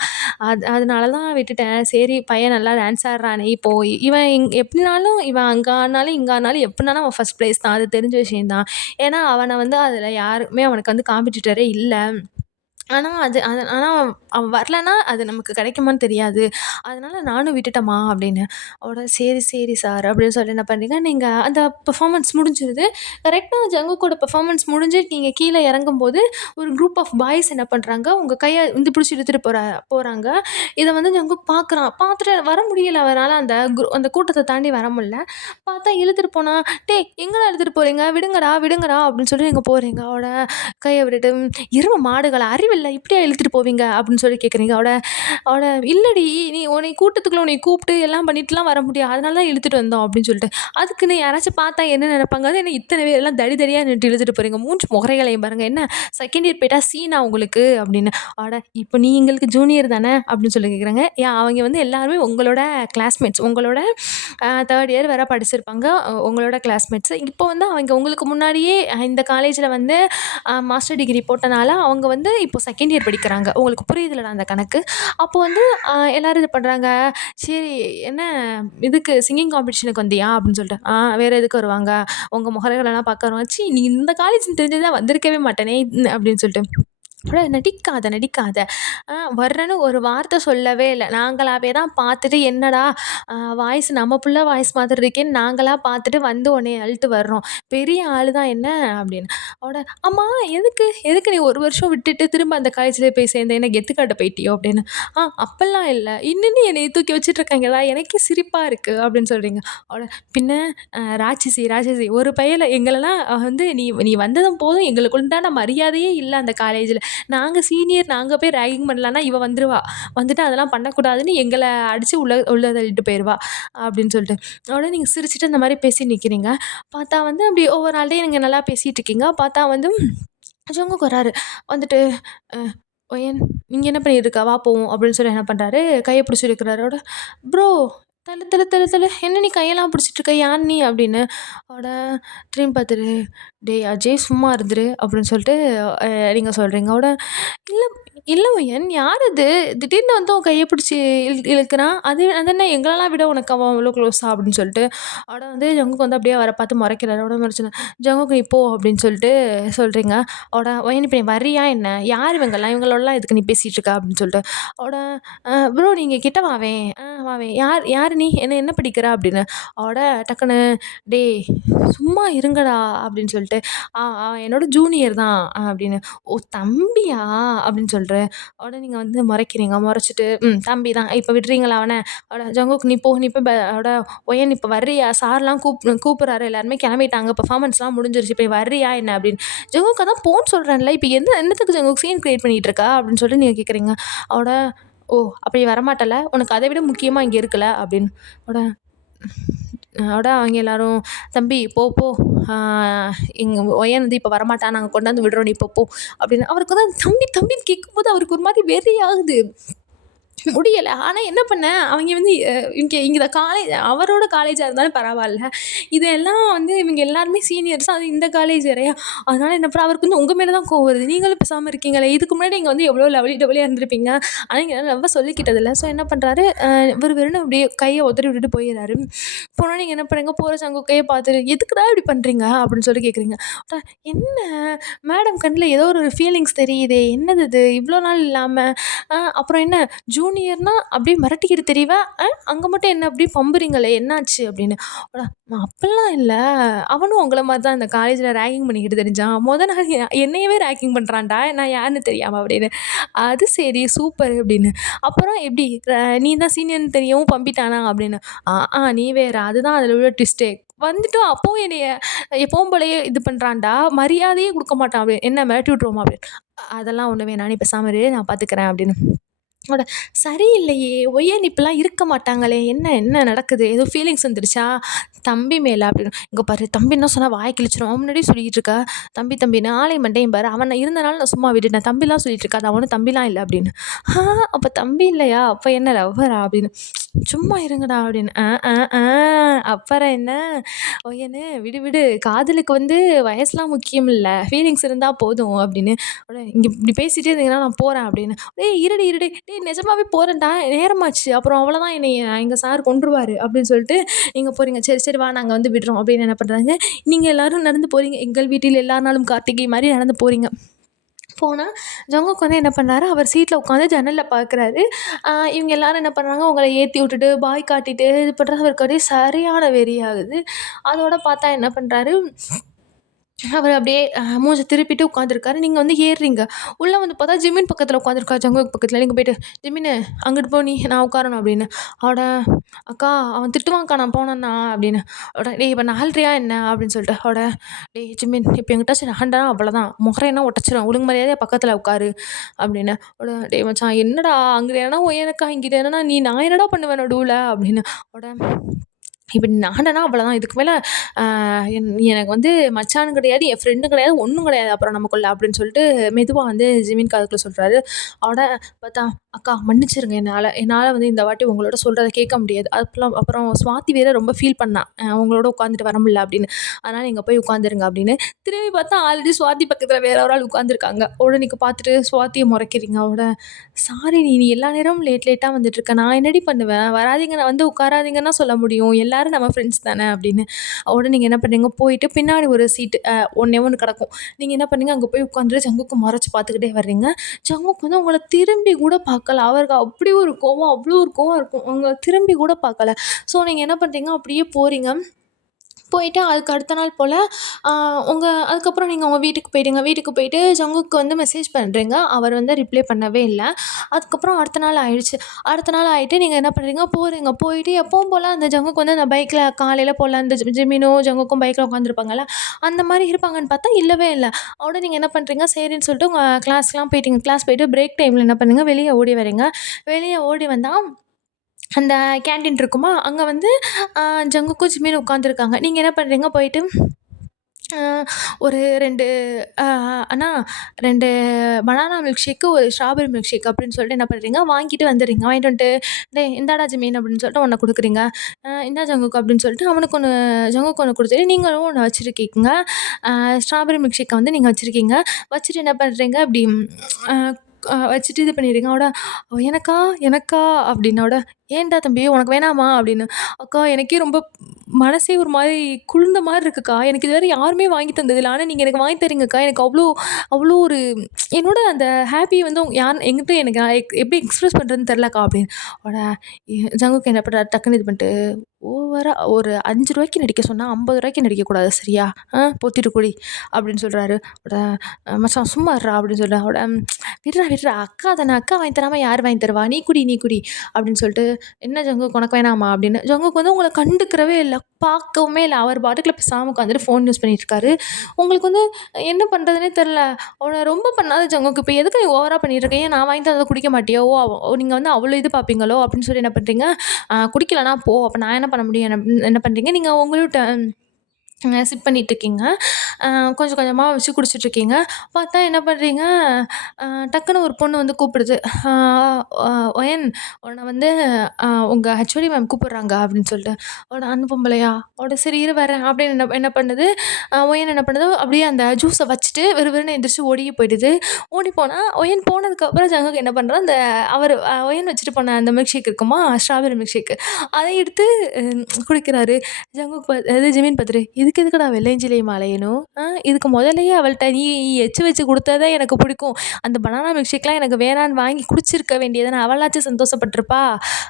அதனால தான் விட்டுட்டேன். சரி பையன் நல்லா டான்ஸ் ஆடுறானே, இப்போ இவன் எப்படினாலும் இவன் அங்க ஆடுனாலும், இங்க ஆடுனாலும் எப்படினாலும் அவன் ஃபர்ஸ்ட் பிளேஸ் தான். அது தெரிஞ்ச விஷயம் தான். ஏன்னா அவன வந்து அதில யாருமே அவனுக்கு வந்து காம்படிட்டரே இல்ல. ஆனா அவன் வரலன்னா, அது நமக்கு கிடைக்குமான்னு தெரியாது. அதனால நானும் விட்டுட்டேன்ம்மா அப்படின்னு. அவட சரி, சரி சார் அப்படின்னு சொல்லி என்ன பண்றீங்க, நீங்க அந்த பெர்ஃபார்மன்ஸ் முடிஞ்சிருது. கரெக்ட்டா ஜங்குக்கோட பெர்ஃபார்மன்ஸ் முடிஞ்சு நீங்க கீழ இறங்கும்போது, ஒரு குரூப் ஆஃப் பாய்ஸ் என்ன பண்றாங்க, உங்க கைய வந்து பிடிச்சு இழுத்துட்டு போறாங்க. இத வந்து ஜங்குக் பார்க்குறான். பார்த்துட்டு வர முடியல அவரால அந்த கூட்டத்த தாண்டி வர முடியல. பார்த்தா இழுத்துட்டு போனா, "டேய் எங்கடா இழுத்துட்டு போறீங்க? விடுங்கடா, விடுங்கடா" அப்படின்னு சொல்லி நீங்க போறீங்க. அவட கைய விட்டுட்டு, "எரும மாடுகளா! அறிவில்ல இப்படியா இழுத்துட்டு போவீங்க?" அப்படின்னு சொல்லி கேட்குறீங்க. அவட அவட "இல்லடி, உன்னை கூட்டத்துக்குள்ள உன்னை கூப்பிட்டு எல்லாம் பண்ணிட்டுலாம் வர முடியாது. அதனால தான் இழுத்துட்டு வந்தோம்." அப்படின்னு சொல்லிட்டு. அதுக்குன்னு யாராச்சும் பார்த்தா என்ன நெனைப்பாங்க? அது என்ன இத்தன பேர் எல்லாம் தடி தடியா நின்னுட்டு இழுத்துட்டு போறீங்க. மூஞ்சி முகரைகளையும் பாருங்க. என்ன செகண்ட் இயர் போயிட்டா சீனா உங்களுக்கு? அப்படின்னு. அட இப்ப நீ எங்களுக்கு ஜூனியர் தானே? அப்படின்னு சொல்லி கேட்குறாங்க. ஏன் அவங்க வந்து எல்லாருமே உங்களோட கிளாஸ்மேட்ஸ். உங்களோட 3 இயர் வர படிச்சிருப்பாங்க. உங்களோட கிளாஸ்மேட்ஸ். இப்போ வந்து அவங்க உங்களுக்கு முன்னாடியே இந்த காலேஜ்ல வந்து மாஸ்டர் டிகிரி போட்டனால அவங்க வந்து இப்போ செகண்ட் இயர் படிக்கிறாங்க. உங்களுக்கு புரியுதுலடா அந்த கணக்கு. அப்போ வந்து எல்லாரும் இது பண்றாங்க. சரி என்ன இதுக்கு சிங்கிங் காம்படிஷனுக்கு வந்தியா? அப்படின்னு சொல்லிட்டு. வேற எதுக்கு வருவாங்க? உங்க முகரைகளெல்லாம் பார்க்க வருவாங்க. ச்சீ நீ இந்த காலேஜ்ன்னு தெரிஞ்சிருந்தா வந்திருக்கவே மாட்டேனே அப்படின்னு சொல்லிட்டு. அட நடிக்காத, நடிக்காத. வர்றேன்னு ஒரு வார்த்தை சொல்லவே இல்ல. நாங்களாவே தான் பார்த்துட்டு என்னடா வாய்ஸ் நம்ம புள்ள வாய்ஸ் மாதிரி இருக்கேன்னு நாங்களா பார்த்துட்டு வந்து உன்னைய அழுட்டு வர்றோம். பெரிய ஆளு தான் என்ன அப்படின்னு. அவட ஆமா எதுக்கு எதுக்கு நீ 1 வருஷம் விட்டுட்டு திரும்ப அந்த காலேஜ்லயே போய் சேர்ந்த? என்ன கெத்து காட்ட போயிட்டியோ? அப்படின்னு. அப்பல்லாம் இல்ல. இன்னும் என்னைய தூக்கி வச்சுட்டு இருக்காங்களா? எனக்கே சிரிப்பா இருக்கு அப்படின்னு சொல்றீங்க. அவட பின்ன ராட்சசி, ராட்சசி ஒரு பயல எங்களலாம் வந்து நீ நீ வந்ததும் போதும் எங்களுக்கு உண்டான மரியாதையே இல்ல அந்த காலேஜ்ல. நாங்க சீனியர் நாங்க போய் ராகிங் பண்ணலான்னா, இவ வந்துருவா. வந்துட்டு அதெல்லாம் பண்ணக்கூடாதுன்னு எங்கள அடிச்சு உள்ள தள்ளிட்டு போயிருவா. அப்படின்னு சொல்லிட்டு. உடனே நீங்க சிரிச்சுட்டு அந்த மாரி பேசி நிக்கிறீங்க. பார்த்தா வந்து அப்படி ஒவ்வொரு நாள்லயும் நீங்க நல்லா பேசிட்டு இருக்கீங்க. பார்த்தா வந்து ஜங்குக் வராரு. வந்துட்டு அ "ஒயன் இங்க என்ன பண்ணிட்டு இருக்க? வா போவோம்." அப்படின்னு சொல்லி என்ன பண்றாரு, கைய பிடிச்சு இழுக்குறாரு. "ப்ரோ தள்ளு தள்ளு தள்ளு தள்ளு. என்ன நீ கையெல்லாம் பிடிச்சிட்டு இருக்க? யார் நீ?" அப்படின்னு. அட திரும்பி பார்த்துட்டு, "டேய் அஜய் சும்மா இருந்துரு." அப்படின்னு சொல்லிட்டு நீங்க சொல்றீங்க. இல்ல இல்ல ஒயன் யார் அது? திடீர்னு வந்து உன் கைய பிடிச்சு இழுக்குறான். அது என்ன எங்களலாம் விட உனக்கு அவன் அவ்ளோ க்ளோஸா? அப்படின்னு சொல்லிட்டு. வந்து ஜங்குக் வந்து அப்படியே அவர பார்த்து முறைக்கிறாரு. உடனே முறைச்சோன்னே, "ஜங்குக் நீ போ" அப்படின்னு சொல்லிட்டு சொல்றீங்க. "ஒயன் இப்ப நீ வர்றியா என்ன? யார் இவங்கலாம்? இவங்களோடலாம் எதுக்கு நீ பேசிட்டு இருக்க?" அப்படின்னு சொல்லிட்டு. அவட "ப்ரோ நீங்க கிட்ட வாவேன். வாவேன். யார் நீ? என்ன படிக்கிற?" அப்படின்னு. டக்குனு "டேய் சும்மா இருங்கடா" அப்படின்னு சொல்லிட்டு, அவன் என்னோட ஜூனியர் தான்" அப்படின்னு. "ஓ! தம்பியா?" அப்படின்னு சொல்றேன். உடனே நீங்க வந்து முறைக்கிறீங்க. முறைச்சிட்டு, தம்பி தான். இப்ப விடுறீங்களா அவன?" "ஜங்குக் நீ போ. நீ போய் ஒயன் இப்ப வர்றியா? சார்லாம் கூப்பிடுறாரு. எல்லாருமே கிளம்பிட்டாங்க. பெர்ஃபார்மன்ஸ்லாம் முடிஞ்சிருச்சு. இப்ப நீ வர்றியா என்ன?" அப்படின்னு. "ஜங்குக் அதான் போன்னு சொல்றேன்ல. இப்ப என்னத்துக்கு ஜங்குக் சீன் கிரியேட் பண்ணிட்டு இருக்கா?" அப்படின்னு சொல்லிட்டு நீங்க கேட்குறீங்க. அவட "ஓ! அப்ப நீ வரமாட்டல்ல? உனக்கு அத விட முக்கியமா இங்க இருக்குல்ல?" அப்படின்னு. அவட அவங்க எல்லாரும், "தம்பி போ போ. ஆ எங்க ஒயன் வந்து இப்ப வரமாட்டான். நாங்க கொண்டாந்து விடுறோம். நீ போ" அப்படின்னு. அவருக்கு வந்து தம்பி தம்பின்னு கேட்கும்போது அவருக்கு ஒரு மாரி வெறி ஆகுது. முடியல. ஆனா என்ன பண்ணேன், அவைங்க வந்து இங்க காலேஜ் அவரோட காலேஜா இருந்தாலும் பரவால்ல. இதெல்லாம் வந்து இவங்க எல்லாருமே சீனியர்ஸ். அது இந்த காலேஜ் வேறயா. அதனால என்ன பண்ண அவருக்கு வந்து உங்க மேல தான் கோவம் வருது. நீங்களும் பேசாம இருக்கீங்களே. இதுக்கு முன்னாடி நீங்க வந்து எவ்வளோ லவ்லி டவ்லியா இருந்திருப்பீங்க. ஆனா நீங்க லவ்வ சொல்லிக்கிட்டதில்ல. ஸோ என்ன பண்றாரு, விறுவிறுன்னு அப்படியே கைய உதறி விட்டுட்டு போயிறாரு. போனா நீங்க என்ன பண்ணுங்க, போற சங்குக்கையே பார்த்துட்டு, "எதுக்குடா இப்படி பண்றீங்க?" அப்படின்னு சொல்லி கேட்குறீங்க. "என்ன மேடம் கண்ணுல ஏதோ ஒரு ஃபீலிங்ஸ் தெரியுதே. என்னது இது? இவ்வளோ நாள் இல்லாம, அப்புறம் என்ன ஜூனியர்னா அப்படியே மிரட்டிக்கிட்டு திரிவ. அங்க மட்டும் என்ன அப்படியே பம்புறீங்களே என்னாச்சு?" அப்படின்னு. "அப்பல்லாம் இல்ல. அவனும் உங்கள மாரி தான் இந்த காலேஜ்ல ராகிங் பண்ணிக்கிட்டு திரிஞ்சான். மொத நாள் என்னையவே ராகிங் பண்றான்டா. நான் யாருன்னு தெரியாம" அப்படின்னு. "அது சரி சூப்பர்" அப்படின்னு. "அப்புறம் எப்படி நீ தான் சீனியர்ன்னு தெரியவும் பம்பிட்டானா?" அப்படின்னு. நீ வேற. அதுதான் அதில உள்ள ட்விஸ்ட்டே. வந்துட்டு அப்பவும் என்னைய எப்பவும் போலயே இது பண்றான்டா. மரியாதையே குடுக்க மாட்டான்" அப்படின்னு. "என்ன மிரட்டி விட்டுருவோமா?" அப்படின்னு. "அதெல்லாம் ஒண்ணும் வேணாம். நீ பேசாம இரு. நான் பார்த்துக்கிறேன்" அப்படின்னு. அட சரியில்லையே! ஒய் ஏன் இப்படிலாம் இருக்க மாட்டாங்களே! என்ன என்ன நடக்குது? ஏதோ ஃபீலிங்ஸ் வந்துருச்சா? தம்பி மேல அப்படின்னு. இங்க பாரு தம்பின்னு சொன்னா வாய கிழிச்சிரும். அவன் முன்னாடியே சொல்லிக்கிட்டு இருக்க. தம்பி தம்பின்னு ஆளையும் மண்டையும் பாரு. அவன இருந்தனால நான் சும்மா விட்டுட்டேன். தம்பிலாம் சொல்லிட்டு இருக்காத. அவன் ஒண்ணும் தம்பிலாம் இல்ல அப்படின்னு. ஆ அப்ப தம்பி இல்லையா? அப்ப என்ன லவ்வரா? அப்படின்னு. சும்மா இருங்கடா அப்படின்னு. அ அ ஆ அப்புறம் என்ன? ஒய்யனு விடு விடு. காதலுக்கு வந்து வயசுலாம் முக்கியம் இல்ல. ஃபீலிங்ஸ் இருந்தா போதும் அப்படின்னு. இங்க இப்படி பேசிட்டே இருந்தீங்கன்னா நான் போறேன் அப்படின்னு. "டேய் இருடி இருடி. டேய் நிஜமாவே போறேன்டா. நேரமாச்சு. அப்புறம் அவ்வளோதான் என்னைய எங்க சார் கொன்றுவாரு" அப்படின்னு சொல்லிட்டு நீங்க போறீங்க. "சரி, சரி வா நாங்க வந்து விடுறோம்" அப்படின்னு என்ன பண்றாங்க, நீங்க எல்லாரும் நடந்து போறீங்க. எங்கள் வீட்டில் எல்லா நாளும் கார்த்திகை மாரி நடந்து போறீங்க. போனா ஜங்குக் வந்து என்ன பண்ணாரு, அவர் சீட்ல உட்காந்து ஜன்னல்ல பார்க்குறாரு. இவங்க எல்லாரும் என்ன பண்றாங்க, உங்கள ஏத்தி விட்டுட்டு, பாய் காட்டிட்டு இது பண்றது அவருக்கு அப்படியே சரியான வெறி ஆகுது. அதோட பார்த்தா என்ன பண்றாரு, அவரு அப்படியே மூஞ்ச திருப்பிட்டு உட்காந்துருக்காரு. நீங்க வந்து ஏறுறீங்க. உள்ள வந்து பார்த்தா ஜிமின் பக்கத்துல உட்காந்துருக்காரு. ஜங்குக் பக்கத்துல. நீங்க போயிட்டு, "ஜிமினு அங்கிட்டு போ நீ. நான் உட்காரணும்" அப்படின்னு. அவட "அக்கா அவன் திட்டுவான்க்கா நான் போனேன்னா" அப்படின்னு. "டேய் இப்ப நான் அழ்றியா என்ன?" அப்படின்னு சொல்லிட்டு. "டேய் ஜிமின் இப்ப என்கிட்டாச்சும் நகண்டா அவ்வளோதான். முகரையெல்லாம் உடைச்சிருவேன். ஒழுங்கு மரியாதையா பக்கத்துல உட்காரு" அப்படின்னு. "டேய் மச்சான் என்னடா அங்கிட்டு என்னன்னா ஒயனக்கா, இங்கிட்டு என்னன்னா நீ நான் என்னடா பண்ணுவேன் நடுவுல" அப்படின்னு. அவட இப்ப நீ நகண்டனா அவ்வளோதான். இதுக்கு மேல அ நீ எனக்கு வந்து மச்சானும் கிடையாது, என் ஃப்ரெண்டும் கிடையாது, ஒண்ணும் கிடையாது அப்புறம் நமக்குள்ள அப்படின்னு சொல்லிட்டு மெதுவா வந்து ஜிமின் காதுக்குள்ள சொல்றாரு. அவட பார்த்தா, "அக்கா மன்னிச்சிருங்க என்னால என்னால வந்து இந்த வாட்டி உங்களோட சொல்றத கேட்க முடியாது. அப்புறம் சுவாதி வேற ரொம்ப ஃபீல் பண்ணா. உங்களோட உட்காந்துட்டு வர முடியல அப்படின்னு. அதனால நீங்க போய் உட்காந்துருங்க" அப்படின்னு. திரும்பி பார்த்தா ஆல்ரெடி சுவாதி பக்கத்துல வேற ஒரு ஆள் உட்காந்துருக்காங்க. உடனே நீங்க பார்த்துட்டு சுவாதிய முறைக்கிறீங்க. "சாரி நீ எல்லா நேரமும் லேட்டா வந்துட்டுருக்க. நான் என்னடி பண்ணுவேன்? வராதீங்க நான் வந்து உட்காராதீங்கன்னு தான் சொல்ல முடியும். எல்லாரும் நம்ம ஃப்ரெண்ட்ஸ் தானே" அப்படின்னு. உடனே நீங்க என்ன பண்ணுறீங்க, போயிட்டு பின்னாடி ஒரு சீட்டு ஒண்ணே ஒண்ணு கிடக்கும். நீங்க என்ன பண்ணீங்க, அங்க போய் உட்காந்துட்டு ஜங்குக்க மொறச்சு பார்த்துக்கிட்டே வர்றீங்க. ஜங்குக் வந்து உங்கள திரும்பி கூட பார்க்கல. அவருக்கு அப்படி ஒரு கோவம், அவ்வளோ ஒரு கோவம் இருக்கும். உங்கள திரும்பி கூட பார்க்கல. ஸோ நீங்க என்ன பண்றீங்க, அப்படியே போறீங்க. போயிட்டு அதுக்கு அடுத்த நாள் போல ஆ அதுக்கப்புறம் நீங்க உங்க வீட்டுக்கு போயிட்டீங்க. வீட்டுக்கு போயிட்டு ஜங்குக்கு வந்து மெசேஜ் பண்றீங்க. அவர் வந்து ரிப்ளை பண்ணவே இல்ல. அதுக்கப்புறம் அடுத்த நாள் ஆயிடுச்சு. அடுத்த நாள் ஆயிட்டு நீங்க என்ன பண்றீங்க, போறீங்க. போயிட்டு எப்பவும் போல அந்த ஜங்குக் வந்து அந்த பைக்ல காலையில போல அந்த ஜிமினும், ஜங்குக்கும் பைக்ல உட்காந்துருப்பாங்கல்ல, அந்த மாரி இருப்பாங்கன்னு பார்த்தா இல்லவே இல்ல. உடனே நீங்க என்ன பண்றீங்க, சரின்னு சொல்லிட்டு உங்க கிளாஸ்க்குலாம் போயிட்டீங்க. கிளாஸ் போயிட்டு பிரேக் டைம்ல என்ன பண்ணுங்க, வெளிய ஓடி வரீங்க. வெளிய ஓடி வந்தா அந்த கேன்டீன் இருக்குமா, அங்க வந்து அ ஜங்குக்கும், ஜிமினும் உட்காந்துருக்காங்க. நீங்க என்ன பண்றீங்க, போயிட்டு அ ஒரு 2 அ அண்ணா 2 பனானா மில்க் ஷேக்கு, ஒரு ஸ்ட்ராபெர்ரி மில்க் ஷேக் அப்படின்னு சொல்லிட்டு என்ன பண்றீங்க, வாங்கிட்டு வந்துடுறீங்க. வாங்கிட்டு வந்துட்டு, "டேய் இந்தாடா ஜிமின்" அப்படின்னு சொல்லிட்டு ஒண்ண குடுக்குறீங்க. இந்தா ஜங்குக் அப்படின்னு சொல்லிட்டு அவனுக்கு ஒண்ணு ஜங்குக்கு ஒண்ணு குடுத்துட்டு, நீங்களும் ஒண்ணு வச்சிருக்கீங்க. ஸ்ட்ராபெர்ரி மில்க் ஷேக்க வந்து நீங்க வச்சிருக்கீங்க. வச்சுட்டு என்ன பண்றீங்க, இப்படி அ வச்சுட்டு இது பண்ணிடுறீங்க. "எனக்கா? எனக்கா?" அப்படின்னோட, "ஏன்டா தம்பி உனக்கு வேணாமா?" அப்படின்னு. "அக்கா எனக்கே ரொம்ப மனசே ஒரு மாரி குளிர்ந்த மாரி இருக்குக்கா. எனக்கு இதுவரை யாருமே வாங்கி தந்ததில்ல. ஆனா நீங்க எனக்கு வாங்கி தர்றீங்கக்கா. எனக்கு அவ்ளோ அவ்ளோ ஒரு என்னோட அந்த ஹேப்பிய வந்து என்கிட்ட எனக்கு நான் எப்படி எக்ஸ்பிரஸ் பண்றதுன்னு தெரியலக்கா" அப்படின்னு. அவட ஜங்குக்கு என்ன பண்றாரு, டக்குன்னு இது பண்ணிட்டு, "ஓவரா ஒரு ரூ. 5க்கு நடிக்க சொன்னா ரூ. 50க்கு நடிக்கக்கூடாது சரியா? பொத்திட்டு குடி" அப்படின்னு சொல்றாரு. அவட "மச்சான் சும்மா இருடா" அப்படின்னு சொல்றேன். "விட்றா விட்றா அக்கா தானே. அக்கா வாங்கி தராம யார் வாங்கி தருவா? நீ குடி நீ குடி" அப்படின்னு சொல்லிட்டு, "என்ன ஜங்குக் உனக்கு வேணாமா?" அப்படின்னு. ஜங்குக் வந்து உங்கள கண்டுக்கிறவே இல்ல. பார்க்கவுமே இல்ல. அவர் பாட்டுக்குள்ள பேசாம உட்காந்துட்டு ஃபோன் யூஸ் பண்ணிட்டு இருக்காரு. உங்களுக்கு வந்து என்ன பண்றதுன்னே தெரியல. "அவன ரொம்ப பண்ணாத ஜங்குக். இப்ப எதுக்கு நீ ஓவரா பண்ணிட்டு இருக்க? ஏன் நான் வாங்கி தந்தத குடிக்க மாட்டியா? நீங்க வந்து அவ்வளோ இது பார்ப்பீங்களோ?" அப்படின்னு சொல்லி என்ன பண்றீங்க, குடிக்கலனா போ. அப்ப நான் என்ன பண்ண முடியும்? என்ன என்ன பண்றீங்க, நீங்க உங்கள்ட்ட சிப் பண்ணிட்டுருக்கீங்க. கொஞ்சம் கொஞ்சமாக வச்சு குடிச்சிட்ருக்கீங்க. பார்த்தா என்ன பண்ணுறீங்க, டக்குனு ஒரு பொண்ணு வந்து கூப்பிடுது. "அ அ ஒயன் உன்ன வந்து உங்க ஹெச்ஓடி மேம் கூப்பிடுறாங்க" அப்படின்னு சொல்லிட்டு. உடனே அந்த பொம்பளையா? உடனே சரி இரு வரேன் அப்படின்னு என்ன என்ன பண்ணுது, ஒயன் என்ன பண்ணுது, அப்படியே அந்த ஜூஸை வச்சுட்டு விறுவிறுன்னு எந்திரிச்சு ஓடியே போயிடுது. ஓடி போனா, ஒயன் போனதுக்கப்புறம் ஜங்குக் என்ன பண்றா, அந்த அவரு ஒயன் வச்சுட்டு போன அந்த மில்க் ஷேக் இருக்குமா, ஸ்ட்ராபெர்ரி மில்க் ஷேக் அதை எடுத்து குடிக்கிறாரு. ஜங்குக் அது ஜிமின் பார்த்துட்டு, "இதுக்கு எதுக்குடா வெள்ளையங்கிளியுமா அலையணும்? இதுக்கு முதல்லயே அவள்ட்ட நீ எச்சு வச்சு குடுத்தா தான் எனக்கு பிடிக்கும். அந்த பனானா மில்க் ஷேக்லாம் எனக்கு வேணான்னு வாங்கி குடிச்சிருக்க வேண்டியது தானே. அவளாச்சும் சந்தோஷப்பட்டுருப்பா."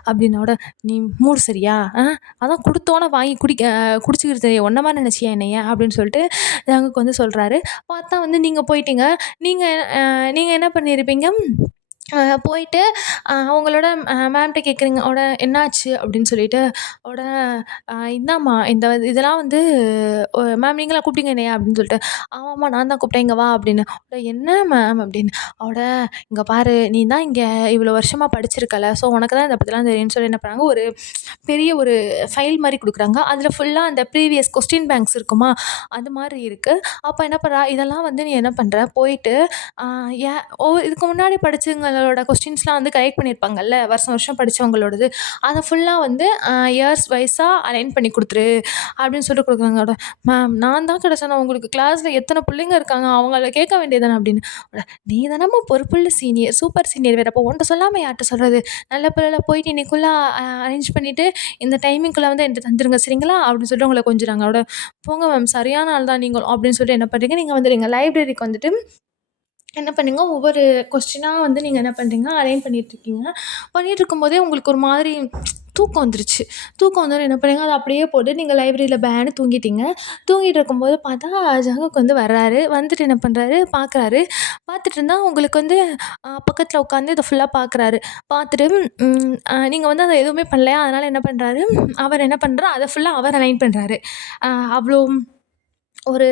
அப்படின்னோட, "நீ மூடு சரியா? அதான் குடுத்தோனே வாங்கி குடிச்சுக்கிட்டு உன்ன மாரி நினச்சியா என்னைய?" அப்படின்னு சொல்லிட்டு ஜங்குக் வந்து சொல்றாரு. பார்த்தா வந்து நீங்க போயிட்டீங்க. நீங்க நீங்க என்ன பண்ணியிருப்பீங்க, போயிட்டு அவங்களோட மேம்ட்ட கேட்குறீங்க. "என்னாச்சு?" அப்படின்னு சொல்லிட்டு. ஓட "இந்தாம்மா இந்த இதெல்லாம் வந்து மேம் நீங்களா கூப்பிட்டீங்க என்னைய?" அப்படின்னு சொல்லிட்டு. "ஆமாம்மா நான் தான் கூப்பிட்டேன். இங்க வா" அப்படின்னு. "என்ன மேம்?" அப்படின்னு. அவட "இங்க பாரு நீ தான் இங்க இவ்வளோ வருஷமா படிச்சிருக்கல. ஸோ உனக்கு தான் இத பத்திலாம் தெரியும்ன்னு" சொல்லி என்ன பண்ணாங்க, ஒரு பெரிய ஒரு ஃபைல் மாரி குடுக்குறாங்க. அதில ஃபுல்லா அந்த ப்ரீவியஸ் கொஸ்டின் பேங்க்ஸ் இருக்குமா, அது மாரி இருக்கு. அப்ப என்ன பண்றா, இதெல்லாம் வந்து நீ என்ன பண்ற, போயிட்டு ஆ ஏன் இதுக்கு முன்னாடி படிச்சவங்களோட கொஸ்டின்ஸ்லாம் வந்து கலெக்ட் பண்ணியிருப்பாங்கல்ல, வருஷம் வருஷம் படிச்சவங்களோடது. அத ஃபுல்லா வந்து இயர்ஸ் வைஸா அலைன் பண்ணி குடுத்துரு அப்படின்னு சொல்லிட்டு குடுக்குறாங்க. மேம் நான் தான் கிடைச்சேனா, உங்களுக்கு கிளாஸ்ல எத்தன புள்ளைங்க இருக்காங்க, அவங்கள கேட்க வேண்டியது தானே அப்படின்னு. நீ தானம்மா பொறுப்புள்ள சீனியர், சூப்பர் சீனியர் வேற. அப்போ உன்ட்ட சொல்லாம யார்ட்ட சொல்றது? நல்ல பிள்ளைல போயிட்டு இன்னைக்குள்ள அரேஞ்ச் பண்ணிட்டு இந்த டைமிங்குள்ள வந்து என்ட்ட தந்துருங்க சரிங்களா? அப்படின்னு சொல்லிட்டு உங்கள கொஞ்சுறாங்க. போங்க மேம் சரியான ஆள் தான் நீங்களும் அப்படின்னு சொல்லிட்டு என்ன பண்றீங்க, நீங்க வந்துடுங்க. லைப்ரரிக்கு வந்துட்டு என்ன பண்ணீங்க, ஒவ்வொரு கொஸ்டினா வந்து நீங்க என்ன பண்றீங்க, அரேஞ்ச் பண்ணிட்டுருக்கீங்க. பண்ணிட்டுருக்கும்போதே உங்களுக்கு ஒரு மாதிரி தூக்கம் வந்துருச்சு. தூக்கம் வந்தோனே என்ன பண்ணீங்க, அத அப்படியே போட்டு நீங்க லைப்ரரியில பேன்னு தூங்கிட்டீங்க. தூங்கிட்டு இருக்கும்போது பார்த்தா, ஜங்குக் வந்து வர்றாரு. வந்துட்டு என்ன பண்றாரு, பார்க்குறாரு. பார்த்துட்டு இருந்தா உங்களுக்கு வந்து பக்கத்தில உட்காந்து இத ஃபுல்லா பார்க்குறாரு. பார்த்துட்டு நீங்க வந்து அத எதுவுமே பண்ணலையா, அதனால என்ன பண்றாரு, அவர் என்ன பண்றாரு, அத ஃபுல்லா அவர் அலைன் பண்றாரு. அவ்ளோ ஒரு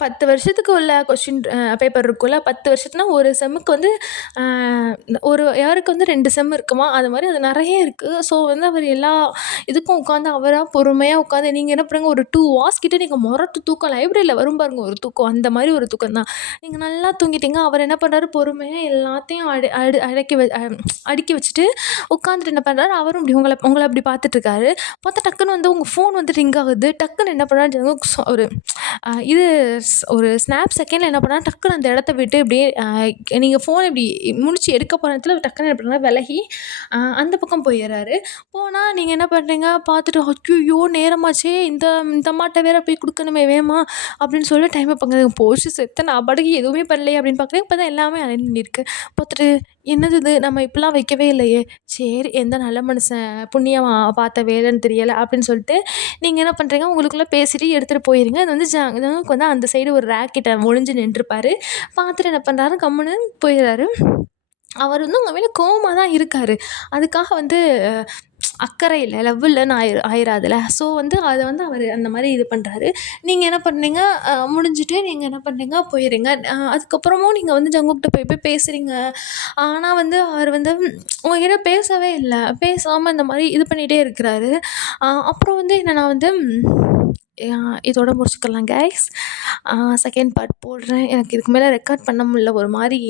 10 வருஷத்துக்கு உள்ள கொஸ்டின் பேப்பர் இருக்கும்ல. 10 வருஷத்துனா ஒரு செம்முக்கு வந்து அ ஒரு இயருக்கு வந்து 2 செம் இருக்குமா, அது மாரி அது நெறைய இருக்கு. ஸோ வந்து அவர் எல்லா இதுக்கும் உட்காந்து அவரா பொறுமையா உட்காந்து நீங்க என்ன பண்ணுங்க, ஒரு 2 ஹார்ஸ் கிட்ட நீங்க மொரட்டு தூக்கம் லைப்ரரியில வரும் பாருங்க ஒரு தூக்கம், அந்த மாரி ஒரு தூக்கம் தான். நீங்க நல்லா தூங்கிட்டீங்க. அவர் என்ன பண்றாரு, பொறுமையா எல்லாத்தையும் அடு அடு அடக்கி வ அ அடுக்கி வச்சுட்டு உட்காந்துட்டு என்ன பண்றாரு, அவரும் இப்டி உங்கள உங்கள இப்டி பார்த்துட்டுருக்காரு. பார்த்தா டக்குனு வந்து உங்க ஃபோன் வந்து ரிங் ஆகுது. டக்குனு என்ன பண்றாரு, ஒரு இது ஒரு ஸ்னாப் செகண்ட்ல என்ன பண்ணாரு, டக்குனு அந்த இடத்த விட்டு இப்படியே நீங்க ஃபோன் இப்படி முழிச்சு எடுக்க போற நேரத்துல டக்குனு என்ன பண்ணாரு, விலகி அந்த பக்கம் போயிர்றாரு. போனா நீங்க என்ன பண்றீங்க, பார்த்துட்டு "அய்யய்யோ! நேரமாச்சே! இந்த இந்த அம்மாட்ட வேற போய் குடுக்கணுமே வேகமா" அப்படின்னு சொல்லி டைம பாக்குறீங்க. போச்சு செத்தேன் நான் பாட்டுக்கு எதுவுமே பண்ணலையே அப்படின்னு பார்க்குறேன். இப்ப தான் எல்லாமே அரேஞ்ச் பண்ணியிருக்கு. பார்த்துட்டு "என்னது இது? நம்ம இப்படிலாம் வைக்கவே இல்லையே! சரி எந்த நல்ல மனுஷன் புண்ணியம் பார்த்த வேலைன்னு தெரியல" அப்படின்னு சொல்லிட்டு நீங்க என்ன பண்றீங்க, உங்களுக்குள்ள பேசிட்டு எடுத்துட்டு போயிருங்க. அது வந்து ஜனக்கு வந்து அந்த சைடு ஒரு ரேக் கிட்ட ஒளிஞ்சு நின்றுப்பாரு. பார்த்துட்டு என்ன பண்றாரு, கம்முனு போயிறாரு. அவர் வந்து உங்க மேல கோவமா தான் இருக்காரு. அதுக்காக வந்து அக்கறை இல்ல, லவ் இல்லன்னு ஆயிராதுல்ல. ஸோ வந்து அத வந்து அவரு அந்த மாரி இது பண்றாரு. நீங்க என்ன பண்ணீங்க, முடிஞ்சுட்டு நீங்க என்ன பண்றீங்க, போயிறீங்க. அதுக்கப்புறமும் நீங்க வந்து ஜங்குக்கிட்ட போய் போய் பேசுறீங்க. ஆனா வந்து அவர் வந்து உங்ககிட்ட பேசவே இல்ல. பேசாம இந்த மாரி இது பண்ணிட்டே இருக்கிறாரு. அப்புறம் வந்து என்னன்னா வந்து இதோட முடிச்சுக்கலாம் கைஸ். செகண்ட் பார்ட் போடுறேன். எனக்கு இதுக்கு மேல ரெக்கார்ட் பண்ண முடியல. ஒரு மாரி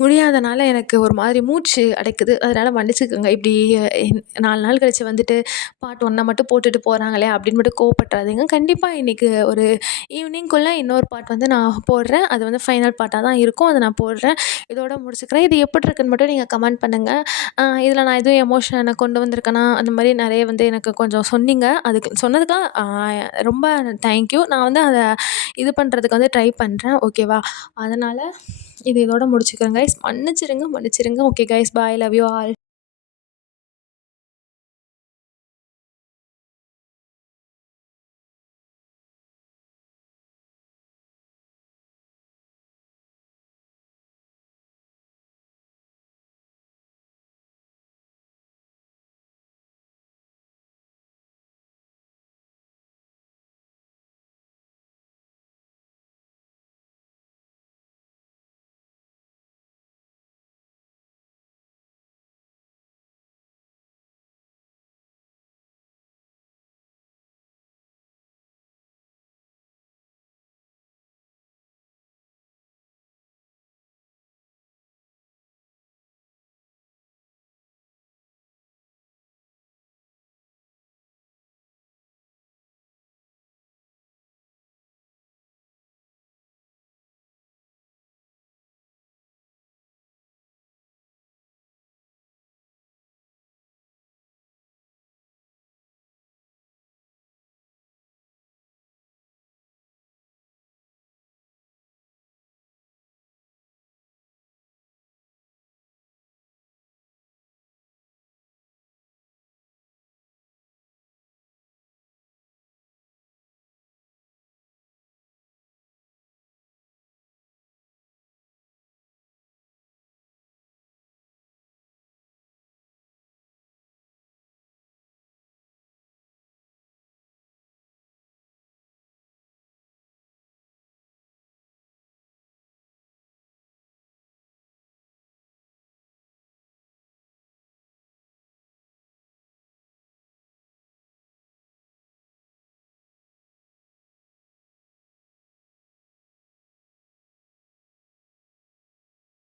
முடியாதனால எனக்கு ஒரு மாதிரி மூச்சு அடைக்குது. அதனால மன்னிச்சுக்கோங்க. இப்படி 4 நாள் கழிச்சு வந்துட்டு பார்ட் 1 மட்டும் போட்டுட்டு போறாங்களே அப்படின்னு மட்டும் கோவப்பட்றாதீங்க. கண்டிப்பா இன்னைக்கு ஒரு ஈவினிங்குள்ள இன்னொரு பார்ட் வந்து நான் போடுறேன். அது வந்து ஃபைனல் பார்ட்டா தான் இருக்கும். அத நான் போடுறேன். இதோட முடிச்சுக்கிறேன். இது எப்படி இருக்குன்னு மட்டும் நீங்க கமெண்ட் பண்ணுங்க. இதில நான் எதுவும் எமோஷன கொண்டு வந்திருக்கேனா, அந்த மாரி நெறைய வந்து எனக்கு கொஞ்சம் சொன்னீங்க. அதுக்கு சொன்னதுக்கு ரொம்ப தேங்க்யூ. நான் வந்து அத இது பண்றதுக்கு வந்து ட்ரை பண்றேன். ஓகேவா? அதனால இதோட முடிச்சுக்கிறேன் கைஸ். மன்னிச்சிடுங்க, மன்னிச்சிடுங்க. Okay guys bye. Love you all.